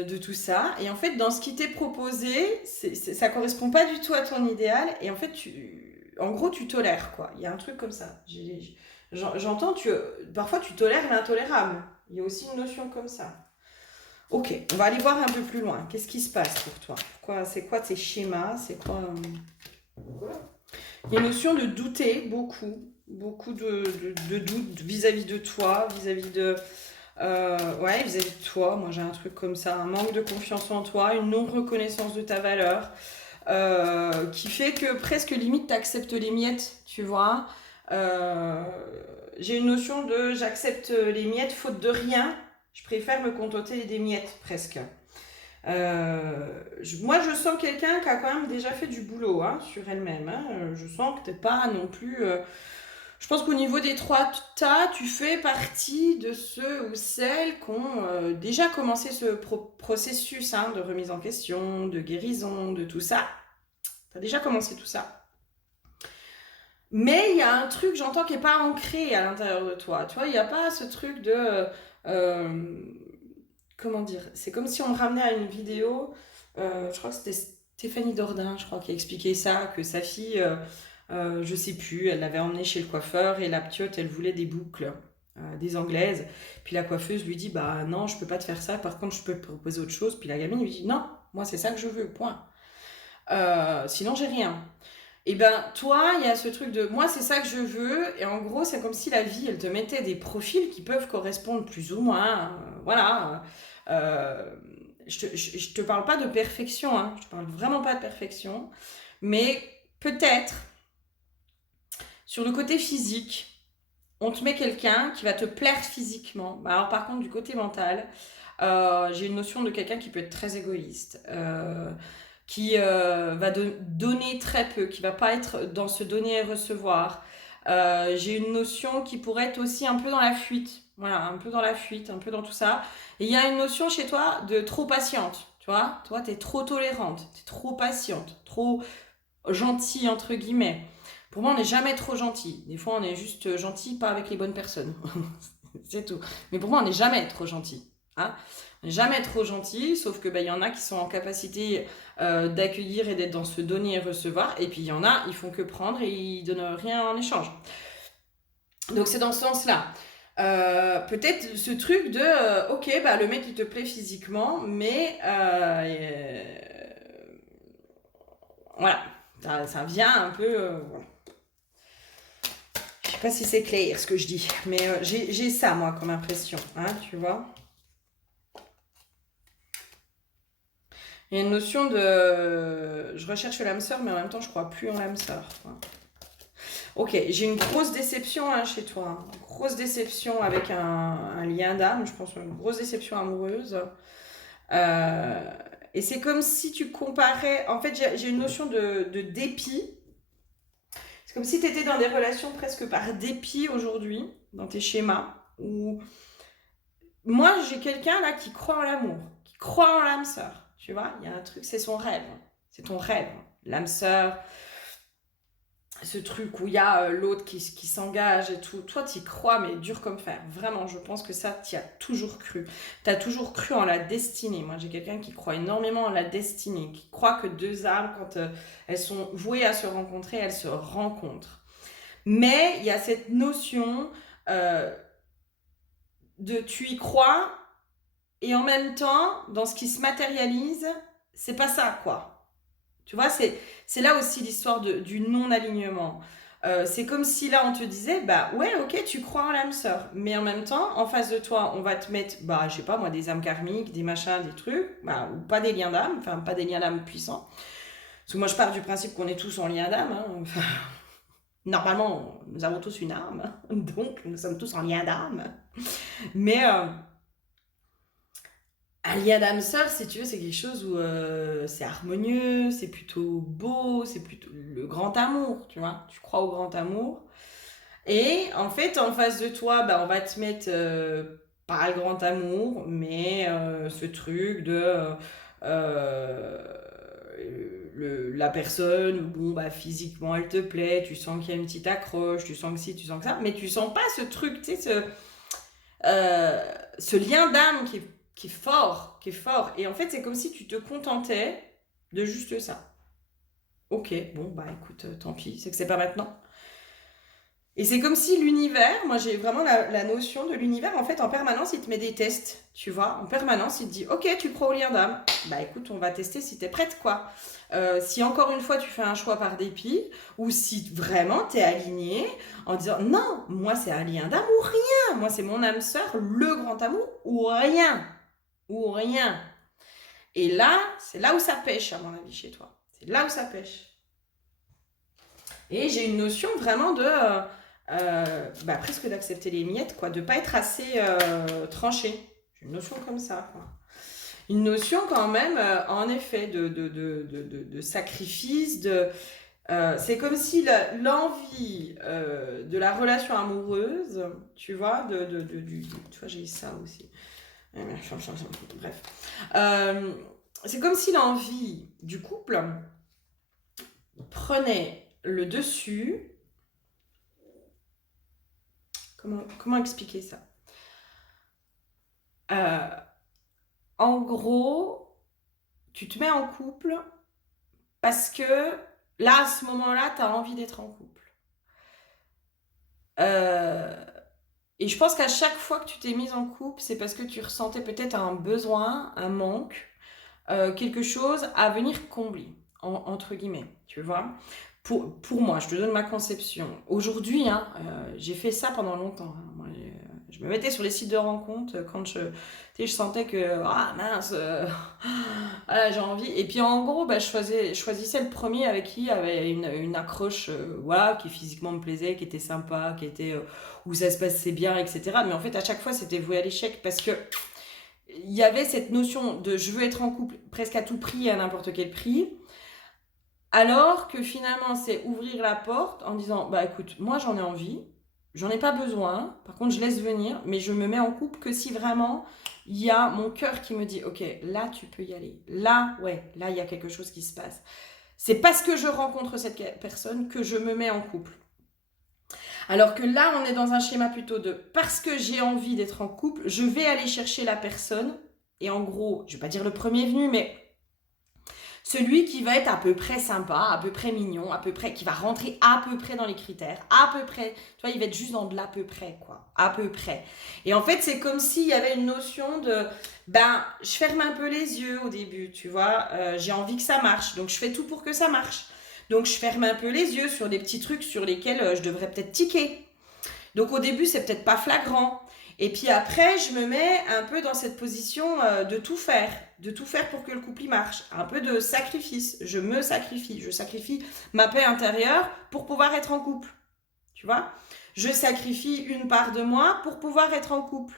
de tout ça. Et en fait, dans ce qui t'est proposé, ça correspond pas du tout à ton idéal. Et en fait, en gros, tu tolères, quoi. Il y a un truc comme ça. J'entends, parfois, tu tolères l'intolérable. Il y a aussi une notion comme ça. Ok, on va aller voir un peu plus loin. Qu'est-ce qui se passe pour toi? C'est quoi tes schémas? C'est quoi Il y a une notion de douter beaucoup de doutes vis-à-vis de toi, vis-à-vis de vis-à-vis de toi. Moi, j'ai un truc comme ça, un manque de confiance en toi, une non-reconnaissance de ta valeur, qui fait que presque limite t'acceptes les miettes, tu vois. J'ai une notion de j'accepte les miettes faute de rien. Je préfère me contenter des miettes, presque. Moi, je sens quelqu'un qui a quand même déjà fait du boulot sur elle-même. Je sens que t'es pas non plus... je pense qu'au niveau des 3 tas, tu fais partie de ceux ou celles qui ont déjà commencé ce processus de remise en question, de guérison, de tout ça. Tu as déjà commencé tout ça. Mais il y a un truc, j'entends, qui n'est pas ancré à l'intérieur de toi. Tu vois, il n'y a pas ce truc de... comment dire? C'est comme si on me ramenait à une vidéo, je crois que c'était Stéphanie Dordain, je crois, qui a expliqué ça, que sa fille, je sais plus, elle l'avait emmenée chez le coiffeur et la ptiote, elle voulait des boucles, des anglaises. Puis la coiffeuse lui dit, bah non, je peux pas te faire ça, par contre, je peux te proposer autre chose. Puis la gamine lui dit, non, moi c'est ça que je veux, point. Sinon, j'ai rien. Et ben, toi, il y a ce truc de moi, c'est ça que je veux. Et en gros, c'est comme si la vie, elle te mettait des profils qui peuvent correspondre plus ou moins. Voilà. Je te parle pas de perfection, je te parle vraiment pas de perfection. Mais peut-être, sur le côté physique, on te met quelqu'un qui va te plaire physiquement. Alors, par contre, du côté mental, j'ai une notion de quelqu'un qui peut être très égoïste. Qui va donner très peu, qui va pas être dans ce donner et recevoir. J'ai une notion qui pourrait être aussi un peu dans la fuite. Voilà, un peu dans la fuite, un peu dans tout ça. Et il y a une notion chez toi de trop patiente. Tu vois, toi, t'es trop tolérante, t'es trop patiente, trop gentille, entre guillemets. Pour moi, on n'est jamais trop gentil. Des fois, on est juste gentil, pas avec les bonnes personnes. C'est tout. Mais pour moi, on n'est jamais trop gentil. Hein, jamais trop gentil, sauf que y en a qui sont en capacité d'accueillir et d'être dans ce donner et recevoir, et puis il y en a, ils font que prendre et ils donnent rien en échange. Donc c'est dans ce sens-là. Peut-être ce truc de ok, le mec il te plaît physiquement, mais voilà, ça vient un peu. Voilà. Je sais pas si c'est clair ce que je dis, mais j'ai ça moi comme impression, tu vois. Il y a une notion de... Je recherche l'âme sœur, mais en même temps, je crois plus en l'âme sœur. Ok, j'ai une grosse déception chez toi. Une grosse déception avec un lien d'âme, je pense, une grosse déception amoureuse. Et c'est comme si tu comparais... En fait, j'ai une notion de dépit. C'est comme si tu étais dans des relations presque par dépit aujourd'hui, dans tes schémas. Où... Moi, j'ai quelqu'un là qui croit en l'amour, qui croit en l'âme sœur. Tu vois, il y a un truc, c'est son rêve. C'est ton rêve. L'âme sœur, ce truc où il y a l'autre qui s'engage et tout. Toi, tu y crois, mais dur comme fer. Vraiment, je pense que ça, tu y as toujours cru. Tu as toujours cru en la destinée. Moi, j'ai quelqu'un qui croit énormément en la destinée, qui croit que deux âmes, quand elles sont vouées à se rencontrer, elles se rencontrent. Mais il y a cette notion de tu y crois, et en même temps, dans ce qui se matérialise, c'est pas ça, quoi. Tu vois, c'est là aussi l'histoire du non-alignement. C'est comme si là, on te disait, ouais, ok, tu crois en l'âme sœur. Mais en même temps, en face de toi, on va te mettre, je sais pas moi, des âmes karmiques, des machins, des trucs, ou pas des liens d'âme, enfin, pas des liens d'âme puissants. Parce que moi, je pars du principe qu'on est tous en lien d'âme. Enfin, normalement, nous avons tous une âme, donc nous sommes tous en lien d'âme. Mais... un lien d'âme sœur, si tu veux, c'est quelque chose où c'est harmonieux, c'est plutôt beau, c'est plutôt le grand amour, tu vois. Tu crois au grand amour. Et en fait, en face de toi, bah, on va te mettre pas le grand amour, mais ce truc de la personne, bon, bah, physiquement, elle te plaît, tu sens qu'il y a une petite accroche, tu sens que si, tu sens que ça, mais tu sens pas ce truc, tu sais, ce lien d'âme qui est fort, qui est fort. Et en fait, c'est comme si tu te contentais de juste ça. Ok, bon, bah écoute, tant pis, c'est que c'est pas maintenant. Et c'est comme si l'univers, moi j'ai vraiment la notion de l'univers, en fait, en permanence, il te met des tests, tu vois. En permanence, il te dit, ok, tu crois au lien d'âme. Bah écoute, on va tester si t'es prête, quoi. Si encore une fois, tu fais un choix par dépit, ou si vraiment t'es aligné en disant, non, moi c'est un lien d'âme ou rien. Moi c'est mon âme sœur, le grand amour, ou rien. Ou rien. Et là, c'est là où ça pêche, à mon avis, chez toi. C'est là où ça pêche. Et j'ai une notion vraiment de bah, presque d'accepter les miettes, quoi, de pas être assez tranché. J'ai une notion comme ça, quoi. Une notion quand même, en effet, de sacrifice, c'est comme si l'envie de la relation amoureuse, tu vois, tu vois, j'ai ça aussi. Bref. C'est comme si l'envie du couple prenait le dessus. Comment expliquer ça? En gros, tu te mets en couple parce que là, à ce moment-là, tu as envie d'être en couple. Et je pense qu'à chaque fois que tu t'es mise en couple, c'est parce que tu ressentais peut-être un besoin, un manque, quelque chose à venir combler, entre guillemets, tu vois. Pour moi, je te donne ma conception. Aujourd'hui, hein, j'ai fait ça pendant longtemps. Hein. Moi, je me mettais sur les sites de rencontres quand je sentais que, ah mince, voilà, j'ai envie. Et puis en gros, bah, je choisissais le premier avec qui avait une accroche, voilà, qui physiquement me plaisait, qui était sympa, où ça se passait bien, etc. Mais en fait, à chaque fois, c'était voué à l'échec parce que il y avait cette notion de je veux être en couple presque à tout prix, à n'importe quel prix. Alors que finalement, c'est ouvrir la porte en disant, bah écoute, moi j'en ai envie, j'en ai pas besoin, par contre je laisse venir, mais je me mets en couple que si vraiment il y a mon cœur qui me dit, ok, là tu peux y aller, là, ouais, là il y a quelque chose qui se passe. C'est parce que je rencontre cette personne que je me mets en couple. Alors que là, on est dans un schéma plutôt de parce que j'ai envie d'être en couple, je vais aller chercher la personne, et en gros, je vais pas dire le premier venu, mais celui qui va être à peu près sympa, à peu près mignon, à peu près, qui va rentrer à peu près dans les critères, à peu près, tu vois, il va être juste dans de l'à peu près, quoi, à peu près. Et en fait, c'est comme s'il y avait une notion de, ben, je ferme un peu les yeux au début, tu vois, j'ai envie que ça marche, donc je fais tout pour que ça marche. Donc je ferme un peu les yeux sur des petits trucs sur lesquels je devrais peut-être tiquer. Donc au début, c'est peut-être pas flagrant. Et puis après, je me mets un peu dans cette position de tout faire pour que le couple y marche. Un peu de sacrifice. Je me sacrifie. Je sacrifie ma paix intérieure pour pouvoir être en couple. Tu vois? Je sacrifie une part de moi pour pouvoir être en couple.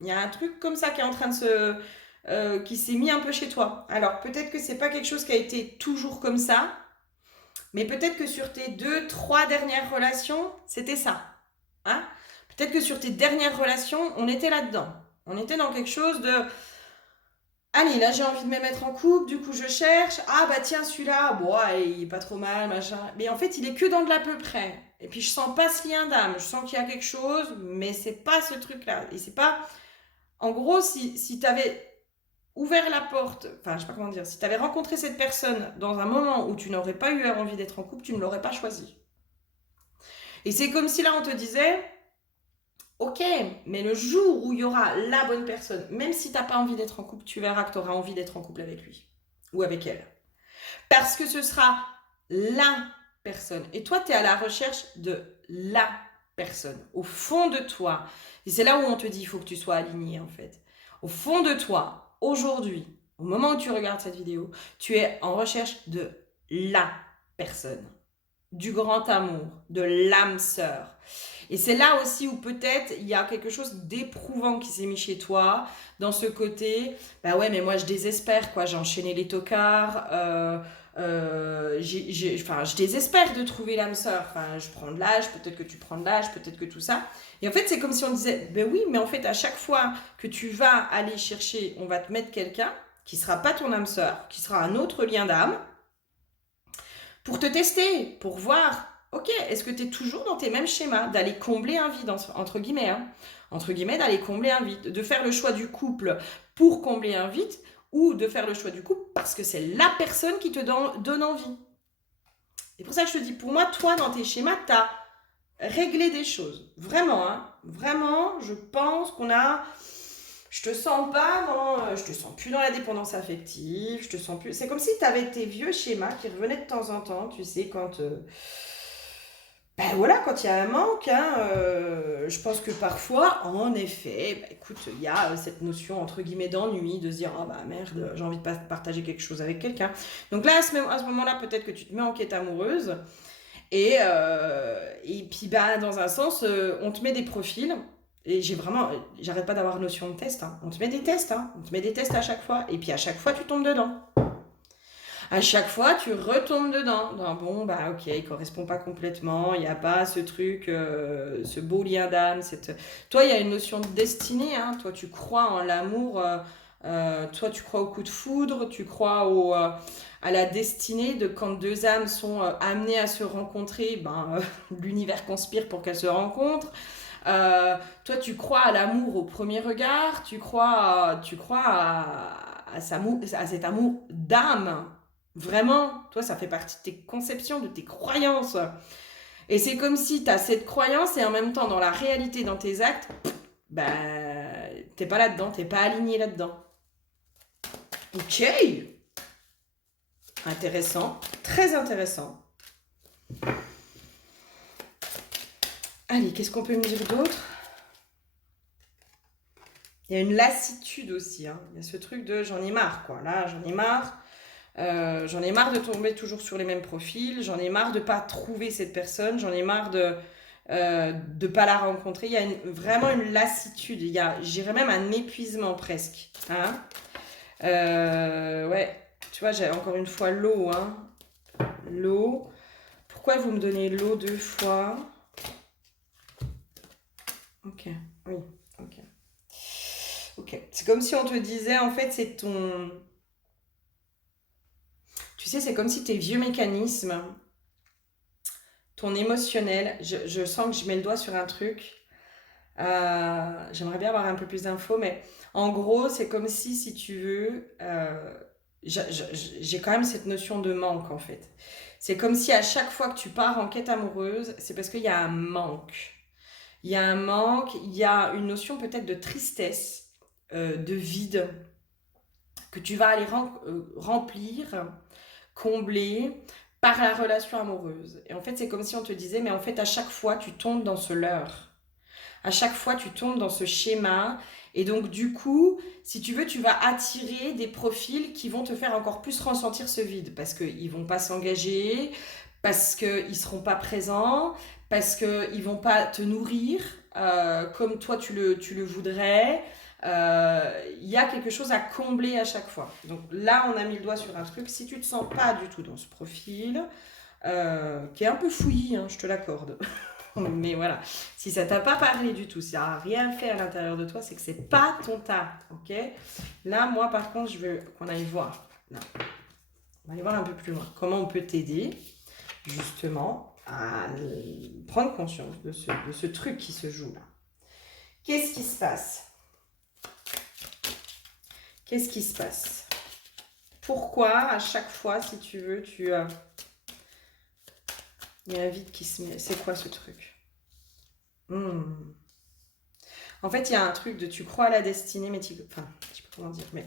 Il y a un truc comme ça qui est en train de qui s'est mis un peu chez toi. Alors peut-être que c'est pas quelque chose qui a été toujours comme ça, mais peut-être que sur tes 2, 3 dernières relations, c'était ça. Hein? Peut-être que sur tes dernières relations, on était là-dedans. On était dans quelque chose de allez, là j'ai envie de me mettre en couple, du coup je cherche. Ah bah tiens, celui-là, bon, il est pas trop mal, machin. Mais en fait, il est que dans de l'à peu près. Et puis je sens pas ce lien d'âme. Je sens qu'il y a quelque chose, mais c'est pas ce truc-là. Et c'est pas. En gros, si t'avais ouvert la porte, enfin, je sais pas comment dire, si t'avais rencontré cette personne dans un moment où tu n'aurais pas eu envie d'être en couple, tu ne l'aurais pas choisi. Et c'est comme si là on te disait. Ok, mais le jour où il y aura la bonne personne, même si t'as pas envie d'être en couple, tu verras que tu auras envie d'être en couple avec lui ou avec elle. Parce que ce sera la personne. Et toi, tu es à la recherche de la personne, au fond de toi. Et c'est là où on te dit, il faut que tu sois aligné en fait. Au fond de toi, aujourd'hui, au moment où tu regardes cette vidéo, tu es en recherche de la personne, du grand amour, de l'âme sœur. Et c'est là aussi où peut-être il y a quelque chose d'éprouvant qui s'est mis chez toi, dans ce côté, bah ouais, mais moi je désespère, quoi. J'ai enchaîné les tocards, Enfin, je désespère de trouver l'âme sœur. Enfin, je prends de l'âge, peut-être que tu prends de l'âge, peut-être que tout ça. Et en fait, c'est comme si on disait, ben oui, mais en fait, à chaque fois que tu vas aller chercher, on va te mettre quelqu'un qui sera pas ton âme sœur, qui sera un autre lien d'âme, pour te tester, pour voir, ok, est-ce que tu es toujours dans tes mêmes schémas, d'aller combler un vide, entre guillemets, hein, entre guillemets, d'aller combler un vide, de faire le choix du couple pour combler un vide, ou de faire le choix du couple parce que c'est la personne qui te donne envie. C'est pour ça que je te dis, pour moi, toi, dans tes schémas, tu as réglé des choses. Vraiment, hein, vraiment, je pense qu'on a... Je te sens pas dans... Je te sens plus dans la dépendance affective, je te sens plus... C'est comme si tu avais tes vieux schémas qui revenaient de temps en temps, tu sais, quand... Ben voilà, quand il y a un manque, hein, je pense que parfois, en effet, ben écoute, il y a cette notion entre guillemets d'ennui, de se dire, oh bah merde, j'ai envie de partager quelque chose avec quelqu'un. Donc là, à ce moment-là, peut-être que tu te mets en quête amoureuse, et puis bah, dans un sens, on te met des profils, et j'arrête pas d'avoir notion de test, hein. On te met des tests, hein. On te met des tests à chaque fois, et puis à chaque fois, tu tombes dedans. À chaque fois, tu retombes dedans. Dans, bon, bah ok, il correspond pas complètement, il n'y a pas ce truc, ce beau lien d'âme. Toi, il y a une notion de destinée, hein. Toi, tu crois en l'amour, toi, tu crois au coup de foudre, tu crois à la destinée de quand deux âmes sont amenées à se rencontrer, ben, l'univers conspire pour qu'elles se rencontrent. Toi, tu crois à l'amour au premier regard, tu crois à cet amour d'âme. Vraiment, toi, ça fait partie de tes conceptions, de tes croyances. Et c'est comme si tu as cette croyance et en même temps, dans la réalité, dans tes actes, bah, t'es pas là-dedans, t'es pas aligné là-dedans. Ok, intéressant, très intéressant. Allez, qu'est-ce qu'on peut me dire d'autre? Il y a une lassitude aussi, hein. Il y a ce truc de j'en ai marre, quoi. Là, j'en ai marre. J'en ai marre de tomber toujours sur les mêmes profils, j'en ai marre de pas trouver cette personne, j'en ai marre de pas la rencontrer. Il y a vraiment une lassitude, il y a, j'irais même un épuisement presque. Hein. Ouais, tu vois, j'ai encore une fois l'eau. Hein. L'eau. Pourquoi vous me donnez l'eau 2 fois? Ok, oui, ok. Ok, c'est comme si on te disait, en fait, c'est ton... Tu sais, c'est comme si tes vieux mécanismes, ton émotionnel, je sens que je mets le doigt sur un truc. J'aimerais bien avoir un peu plus d'infos, mais en gros, c'est comme si tu veux, j'ai quand même cette notion de manque en fait. C'est comme si à chaque fois que tu pars en quête amoureuse, c'est parce qu'il y a un manque. Il y a un manque, il y a une notion peut-être de tristesse, de vide, que tu vas aller remplir, combler par la relation amoureuse. Et en fait, c'est comme si on te disait, mais en fait, à chaque fois, tu tombes dans ce leurre. À chaque fois, tu tombes dans ce schéma. Et donc, du coup, si tu veux, tu vas attirer des profils qui vont te faire encore plus ressentir ce vide. Parce qu'ils ne vont pas s'engager, parce qu'ils ne seront pas présents, parce qu'ils ne vont pas te nourrir comme toi, tu le voudrais. Il y a quelque chose à combler à chaque fois. Donc là, on a mis le doigt sur un truc. Si tu ne te sens pas du tout dans ce profil, qui est un peu fouillis, hein, je te l'accorde. Mais voilà, si ça t'a pas parlé du tout, si ça n'a rien fait à l'intérieur de toi, c'est que c'est pas ton tas, ok? Là, moi, par contre, je veux qu'on aille voir. Là. On va aller voir un peu plus loin. Comment on peut t'aider, justement, à prendre conscience de ce truc qui se joue là. Qu'est-ce qui se passe? Qu'est-ce qui se passe? Pourquoi, à chaque fois, si tu veux, il y a un vide qui se met. C'est quoi ce truc? En fait, il y a un truc de tu crois à la destinée, mais enfin, je sais pas comment dire, mais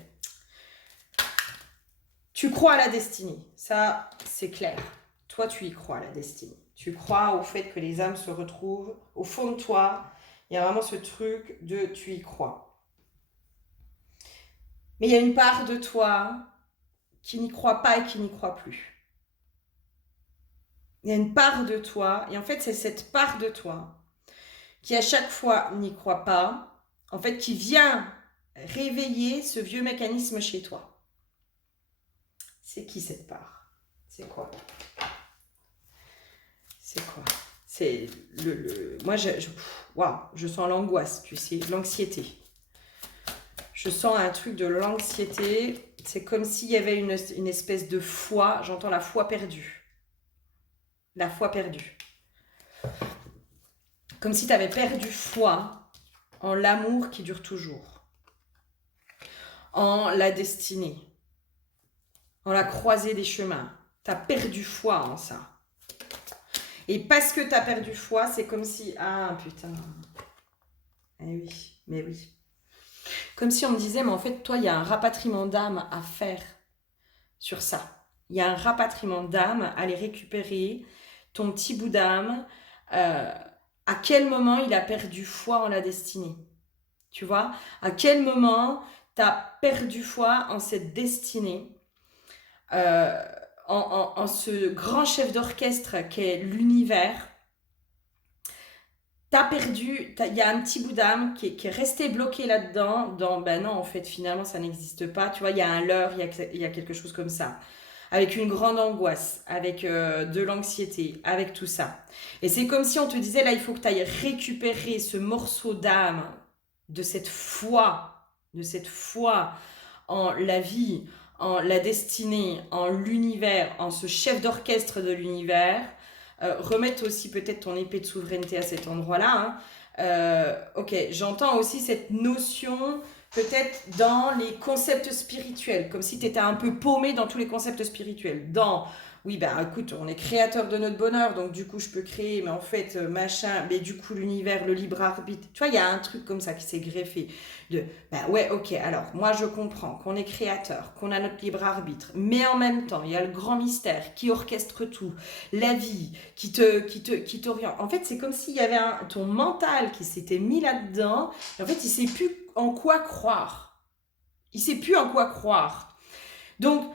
tu crois à la destinée. Ça, c'est clair. Toi, tu y crois à la destinée. Tu crois au fait que les âmes se retrouvent. Au fond de toi, il y a vraiment ce truc de tu y crois. Mais il y a une part de toi qui n'y croit pas et qui n'y croit plus. Il y a une part de toi, et en fait, c'est cette part de toi qui, à chaque fois, n'y croit pas, en fait, qui vient réveiller ce vieux mécanisme chez toi. C'est qui cette part? C'est quoi? C'est quoi? C'est moi, waouh, je sens l'angoisse, tu sais, l'anxiété. Je sens un truc de l'anxiété. C'est comme s'il y avait une espèce de foi. J'entends la foi perdue. La foi perdue. Comme si tu avais perdu foi en l'amour qui dure toujours. En la destinée. En la croisée des chemins. Tu as perdu foi en ça. Et parce que tu as perdu foi, c'est comme si... Ah, putain. Eh oui, mais oui. Comme si on me disait, mais en fait, toi, il y a un rapatriement d'âme à faire sur ça. Il y a un rapatriement d'âme à aller récupérer ton petit bout d'âme. À quel moment il a perdu foi en la destinée? Tu vois? À quel moment tu as perdu foi en cette destinée? En ce grand chef d'orchestre qu'est l'univers. T'as perdu, il y a un petit bout d'âme qui est resté bloqué là-dedans, ben non, en fait, finalement, ça n'existe pas. Tu vois, il y a un leurre, il y a quelque chose comme ça. Avec une grande angoisse, avec de l'anxiété, avec tout ça. Et c'est comme si on te disait, là, il faut que tu ailles récupérer ce morceau d'âme, de cette foi en la vie, en la destinée, en l'univers, en ce chef d'orchestre de l'univers. Remettre aussi peut-être ton épée de souveraineté à cet endroit-là. Ok, j'entends aussi cette notion peut-être dans les concepts spirituels, comme si tu étais un peu paumé dans tous les concepts spirituels. Oui, ben écoute, on est créateur de notre bonheur, donc du coup je peux créer, mais en fait, machin, mais du coup l'univers, le libre arbitre, tu vois, il y a un truc comme ça qui s'est greffé. Ouais, ok, alors moi je comprends qu'on est créateur, qu'on a notre libre arbitre, mais en même temps, il y a le grand mystère qui orchestre tout, la vie, qui t'oriente. En fait, c'est comme s'il y avait ton mental qui s'était mis là-dedans, et en fait, il ne sait plus en quoi croire. Donc,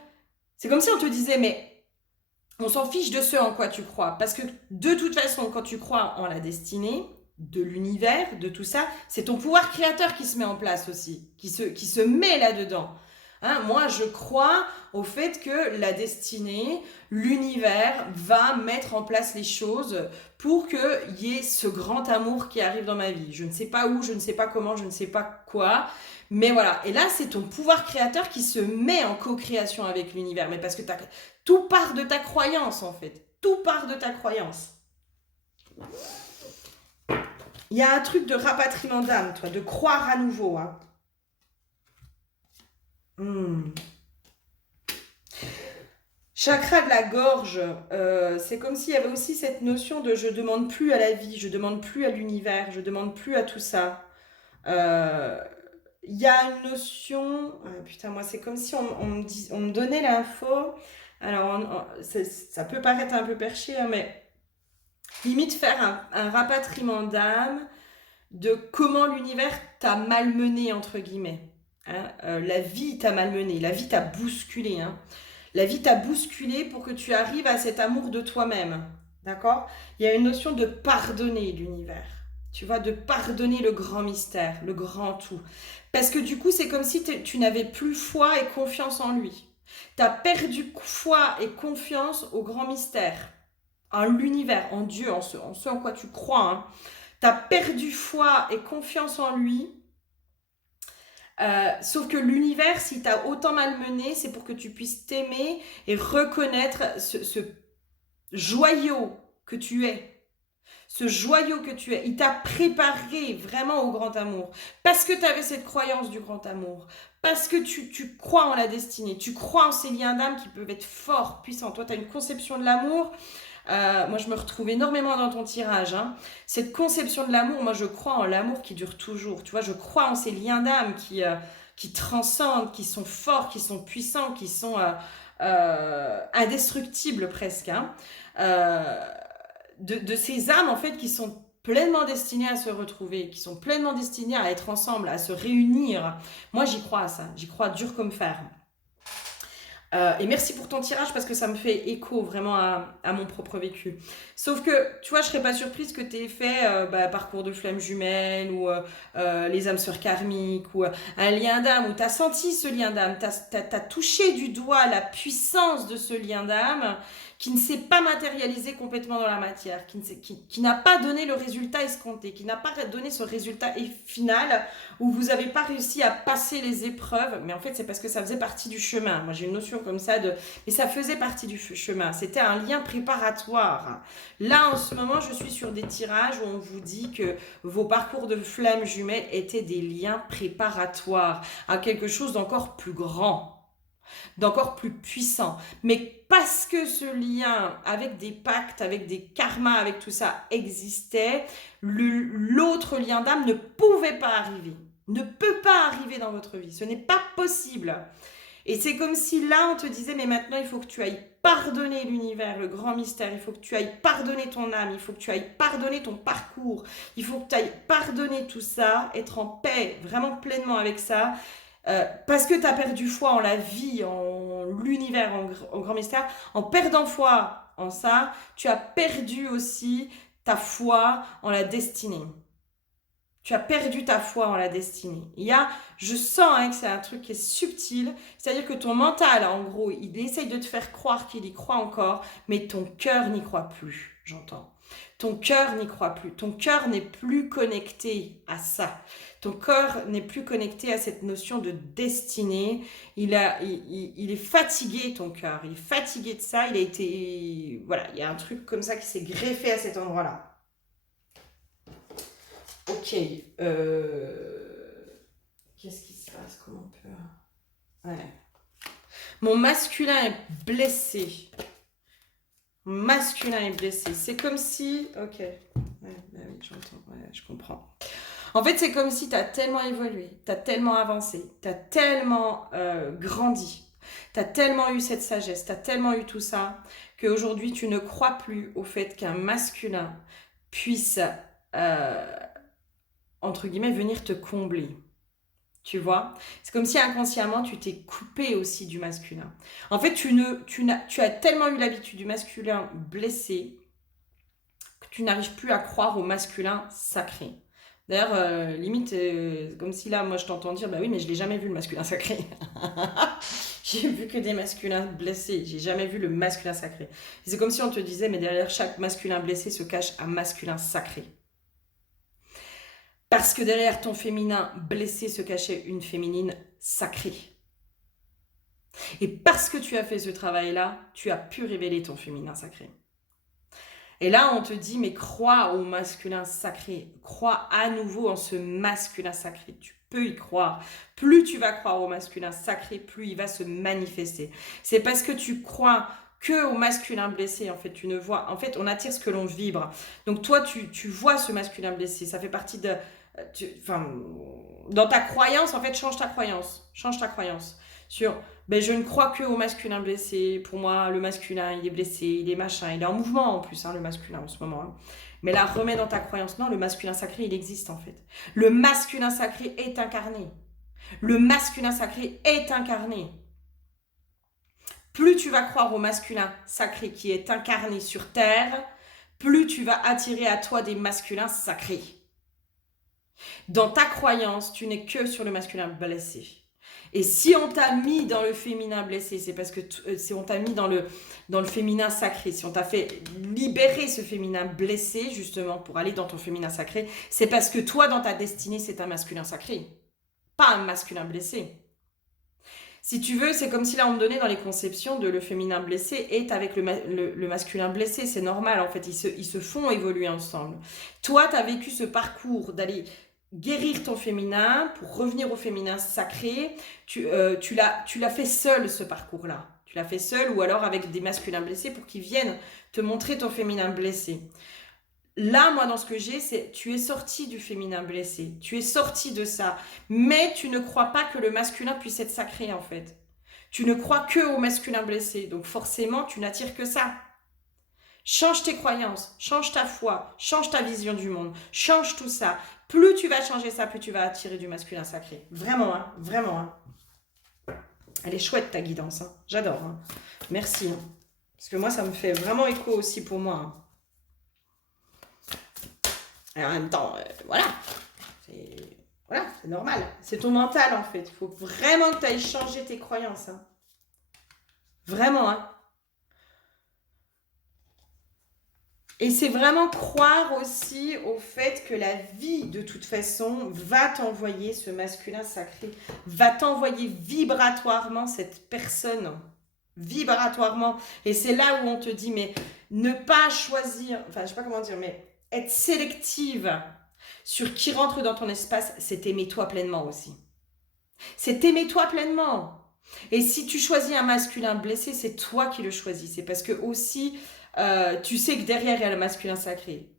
c'est comme si on te disait, mais on s'en fiche de ce en quoi tu crois. Parce que de toute façon, quand tu crois en la destinée, de l'univers, de tout ça, c'est ton pouvoir créateur qui se met en place aussi, qui se met là-dedans. Moi, je crois au fait que la destinée, l'univers va mettre en place les choses pour qu'il y ait ce grand amour qui arrive dans ma vie. Je ne sais pas où, je ne sais pas comment, je ne sais pas quoi, mais voilà. Et là, c'est ton pouvoir créateur qui se met en co-création avec l'univers. Mais parce que tout part de ta croyance, en fait. Tout part de ta croyance. Il y a un truc de rapatriement d'âme, toi, de croire à nouveau. Chakra de la gorge, c'est comme s'il y avait aussi cette notion de je demande plus à la vie, je demande plus à l'univers, je demande plus à tout ça. Il y a une notion, putain, moi c'est comme si on me donnait l'info. Alors ça peut paraître un peu perché, mais limite faire un rapatriement d'âme de comment l'univers t'a malmené, entre guillemets. La vie t'a malmené, la vie t'a bousculé. La vie t'a bousculé pour que tu arrives à cet amour de toi-même. D'accord? Il y a une notion de pardonner l'univers. Tu vois, de pardonner le grand mystère, le grand tout. Parce que du coup, c'est comme si tu n'avais plus foi et confiance en lui. Tu as perdu foi et confiance au grand mystère, en l'univers, en Dieu, en ce en quoi tu crois. Tu as perdu foi et confiance en lui. Sauf que l'univers, si t'as autant malmené, c'est pour que tu puisses t'aimer et reconnaître ce joyau que tu es. Ce joyau que tu es. Il t'a préparé vraiment au grand amour. Parce que tu avais cette croyance du grand amour. Parce que tu crois en la destinée. Tu crois en ces liens d'âme qui peuvent être forts, puissants. Toi, tu as une conception de l'amour. Moi, je me retrouve énormément dans ton tirage. Cette conception de l'amour, moi, je crois en l'amour qui dure toujours. Tu vois, je crois en ces liens d'âme qui transcendent, qui sont forts, qui sont puissants, qui sont indestructibles presque. De ces âmes, en fait, qui sont pleinement destinées à se retrouver, qui sont pleinement destinées à être ensemble, à se réunir. Moi, j'y crois à ça. J'y crois dur comme fer. Et merci pour ton tirage parce que ça me fait écho vraiment à mon propre vécu. Sauf que, tu vois, je serais pas surprise que tu aies fait parcours de flamme jumelle ou les âmes sœurs karmiques ou un lien d'âme où tu as senti ce lien d'âme, tu as touché du doigt la puissance de ce lien d'âme qui ne s'est pas matérialisé complètement dans la matière, qui n'a pas donné le résultat escompté, qui n'a pas donné ce résultat final où vous n'avez pas réussi à passer les épreuves, mais en fait c'est parce que ça faisait partie du chemin. Moi j'ai une notion comme ça de... Mais ça faisait partie du chemin, c'était un lien préparatoire. Là en ce moment je suis sur des tirages où on vous dit que vos parcours de flammes jumelles étaient des liens préparatoires à quelque chose d'encore plus grand, d'encore plus puissant. Mais parce que ce lien avec des pactes, avec des karmas, avec tout ça existait, l'autre lien d'âme ne pouvait pas arriver. Ne peut pas arriver dans votre vie. Ce n'est pas possible. Et c'est comme si là, on te disait, mais maintenant, il faut que tu ailles pardonner l'univers, le grand mystère. Il faut que tu ailles pardonner ton âme. Il faut que tu ailles pardonner ton parcours. Il faut que tu ailles pardonner tout ça, être en paix, vraiment pleinement avec ça. Parce que tu as perdu foi en la vie, en l'univers, en grand mystère, en perdant foi en ça, tu as perdu aussi ta foi en la destinée. Tu as perdu ta foi en la destinée. Je sens que c'est un truc qui est subtil, c'est-à-dire que ton mental, en gros, il essaye de te faire croire qu'il y croit encore, mais ton cœur n'y croit plus, j'entends. Ton cœur n'y croit plus. Ton cœur n'est plus connecté à ça. Ton cœur n'est plus connecté à cette notion de destinée. Il est fatigué, ton cœur. Il est fatigué de ça. Voilà, il y a un truc comme ça qui s'est greffé à cet endroit-là. Ok. Qu'est-ce qui se passe? Comment on peut... Ouais. Mon masculin est blessé. Masculin est blessé. C'est comme si... Ok. Ouais, bah oui, j'entends. Ouais, je comprends. En fait, c'est comme si tu as tellement évolué, tu as tellement avancé, tu as tellement grandi, tu as tellement eu cette sagesse, tu as tellement eu tout ça, qu'aujourd'hui, tu ne crois plus au fait qu'un masculin puisse, entre guillemets, venir te combler. Tu vois, c'est comme si inconsciemment tu t'es coupé aussi du masculin. En fait, tu as tellement eu l'habitude du masculin blessé que tu n'arrives plus à croire au masculin sacré. D'ailleurs, limite, comme si là, moi je t'entends dire, bah oui, mais je l'ai jamais vu le masculin sacré. J'ai vu que des masculins blessés, j'ai jamais vu le masculin sacré. C'est comme si on te disait, mais derrière chaque masculin blessé se cache un masculin sacré. Parce que derrière ton féminin blessé se cachait une féminine sacrée. Et parce que tu as fait ce travail-là, tu as pu révéler ton féminin sacré. Et là, on te dit, mais crois au masculin sacré. Crois à nouveau en ce masculin sacré. Tu peux y croire. Plus tu vas croire au masculin sacré, plus il va se manifester. C'est parce que tu crois que au masculin blessé, en fait, tu ne vois... En fait, on attire ce que l'on vibre. Donc toi, tu vois ce masculin blessé. Ça fait partie de... dans ta croyance, en fait, change ta croyance. Change ta croyance. Sur, je ne crois que au masculin blessé. Pour moi, le masculin, il est blessé, il est machin. Il est en mouvement en plus, le masculin en ce moment. Hein. Mais là, remets dans ta croyance. Non, le masculin sacré, il existe en fait. Le masculin sacré est incarné. Le masculin sacré est incarné. Plus tu vas croire au masculin sacré qui est incarné sur Terre, plus tu vas attirer à toi des masculins sacrés. Dans ta croyance, tu n'es que sur le masculin blessé. Et si on t'a mis dans le féminin blessé, c'est parce que si on t'a mis dans le féminin sacré, si on t'a fait libérer ce féminin blessé, justement, pour aller dans ton féminin sacré, c'est parce que toi, dans ta destinée, c'est un masculin sacré, pas un masculin blessé. Si tu veux, c'est comme si là, on me donnait dans les conceptions de le féminin blessé est avec le masculin blessé. C'est normal, en fait, ils se font évoluer ensemble. Toi, tu as vécu ce parcours d'aller guérir ton féminin pour revenir au féminin sacré. Tu l'as fait seul, ce parcours-là. Tu l'as fait seul ou alors avec des masculins blessés pour qu'ils viennent te montrer ton féminin blessé. Là, moi, dans ce que j'ai, c'est tu es sorti du féminin blessé. Tu es sorti de ça. Mais tu ne crois pas que le masculin puisse être sacré, en fait. Tu ne crois que au masculin blessé. Donc, forcément, tu n'attires que ça. Change tes croyances, change ta foi, change ta vision du monde, change tout ça. Plus tu vas changer ça, plus tu vas attirer du masculin sacré. Vraiment, hein, vraiment. Hein. Elle est chouette ta guidance, hein. J'adore. Hein. Merci. Hein. Parce que moi, ça me fait vraiment écho aussi pour moi. Hein. Et en même temps, voilà. C'est normal. C'est ton mental en fait. Il faut vraiment que tu ailles changer tes croyances. Hein. Vraiment. Hein. Et c'est vraiment croire aussi au fait que la vie, de toute façon, va t'envoyer ce masculin sacré, va t'envoyer vibratoirement cette personne, vibratoirement. Et c'est là où on te dit, mais ne pas choisir, enfin, je sais pas comment dire, mais être sélective sur qui rentre dans ton espace, c'est aimer toi pleinement aussi. C'est aimer toi pleinement. Et si tu choisis un masculin blessé, c'est toi qui le choisis. C'est parce que aussi... tu sais que derrière, il y a le masculin sacré.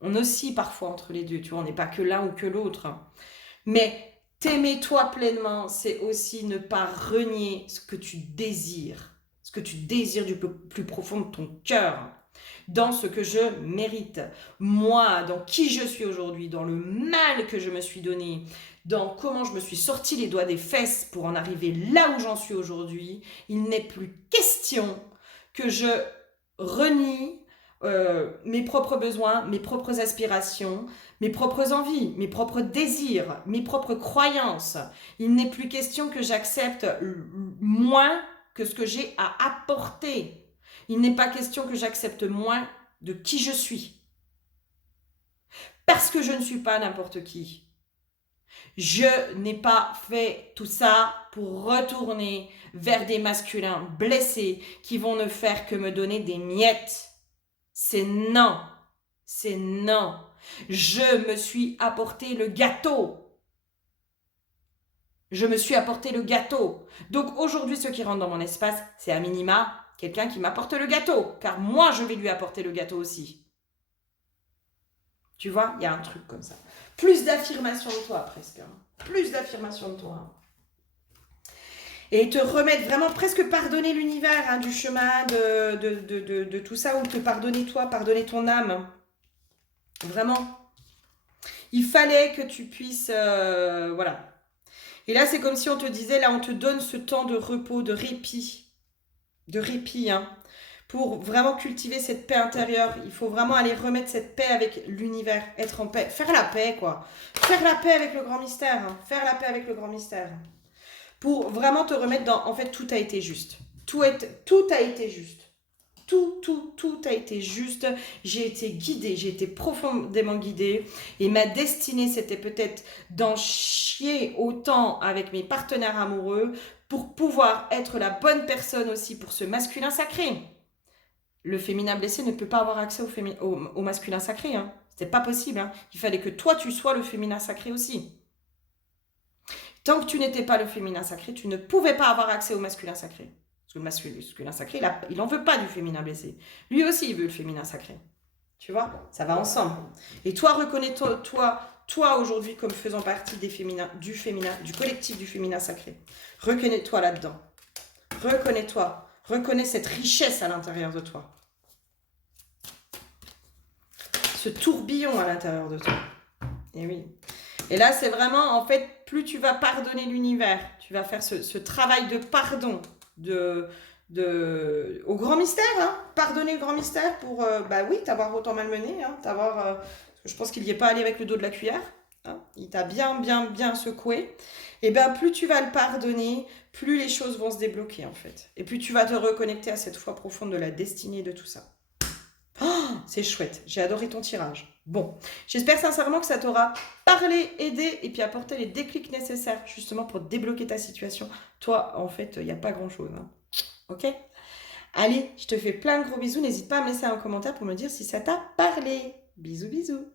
On oscille parfois entre les deux, tu vois, on n'est pas que l'un ou que l'autre. Mais t'aimer toi pleinement, c'est aussi ne pas renier ce que tu désires du plus profond de ton cœur, dans ce que je mérite. Moi, dans qui je suis aujourd'hui, dans le mal que je me suis donné, dans comment je me suis sorti les doigts des fesses pour en arriver là où j'en suis aujourd'hui, il n'est plus question que je renie mes propres besoins, mes propres aspirations, mes propres envies, mes propres désirs, mes propres croyances. Il n'est plus question que j'accepte moins que ce que j'ai à apporter. Il n'est pas question que j'accepte moins de qui je suis. Parce que je ne suis pas n'importe qui. Je n'ai pas fait tout ça pour retourner vers des masculins blessés qui vont ne faire que me donner des miettes. C'est non. C'est non. Je me suis apporté le gâteau. Je me suis apporté le gâteau. Donc aujourd'hui, ceux qui rentrent dans mon espace, c'est à minima quelqu'un qui m'apporte le gâteau. Car moi, je vais lui apporter le gâteau aussi. Tu vois, il y a un truc comme ça. Plus d'affirmation de toi, presque. Hein. Plus d'affirmation de toi. Et te remettre vraiment, presque pardonner l'univers hein, du chemin de tout ça, ou te pardonner toi, pardonner ton âme. Vraiment. Il fallait que tu puisses... voilà. Et là, c'est comme si on te disait, là, on te donne ce temps de repos, de répit. De répit, hein. Pour vraiment cultiver cette paix intérieure, il faut vraiment aller remettre cette paix avec l'univers, être en paix, faire la paix quoi. Faire la paix avec le grand mystère, hein. Faire la paix avec le grand mystère. Pour vraiment te remettre dans, en fait tout a été juste. Tout a été juste. Tout a été juste. J'ai été guidée, j'ai été profondément guidée. Et ma destinée, c'était peut-être d'en chier autant avec mes partenaires amoureux pour pouvoir être la bonne personne aussi pour ce masculin sacré. Le féminin blessé ne peut pas avoir accès au masculin sacré. Hein. C'était pas possible. Hein. Il fallait que toi, tu sois le féminin sacré aussi. Tant que tu n'étais pas le féminin sacré, tu ne pouvais pas avoir accès au masculin sacré. Parce que le masculin sacré, il n'en veut pas du féminin blessé. Lui aussi, il veut le féminin sacré. Tu vois, ça va ensemble. Et toi, reconnais-toi aujourd'hui comme faisant partie du collectif du féminin sacré. Reconnais-toi là-dedans. Reconnais-toi. Reconnais cette richesse à l'intérieur de toi. Ce tourbillon à l'intérieur de toi. Et oui. Et là, c'est vraiment, en fait, plus tu vas pardonner l'univers, tu vas faire ce travail de pardon au grand mystère. Hein. Pardonner le grand mystère pour, t'avoir autant malmené. Hein, je pense qu'il n'y est pas allé avec le dos de la cuillère. Hein, il t'a bien secoué. Et bien, plus tu vas le pardonner, plus les choses vont se débloquer, en fait. Et plus tu vas te reconnecter à cette foi profonde de la destinée de tout ça. Oh, c'est chouette. J'ai adoré ton tirage. Bon, j'espère sincèrement que ça t'aura parlé, aidé et puis apporté les déclics nécessaires justement pour débloquer ta situation. Toi, en fait, il n'y a pas grand-chose. Hein. Ok ? Allez, je te fais plein de gros bisous. N'hésite pas à me laisser un commentaire pour me dire si ça t'a parlé. Bisous, bisous.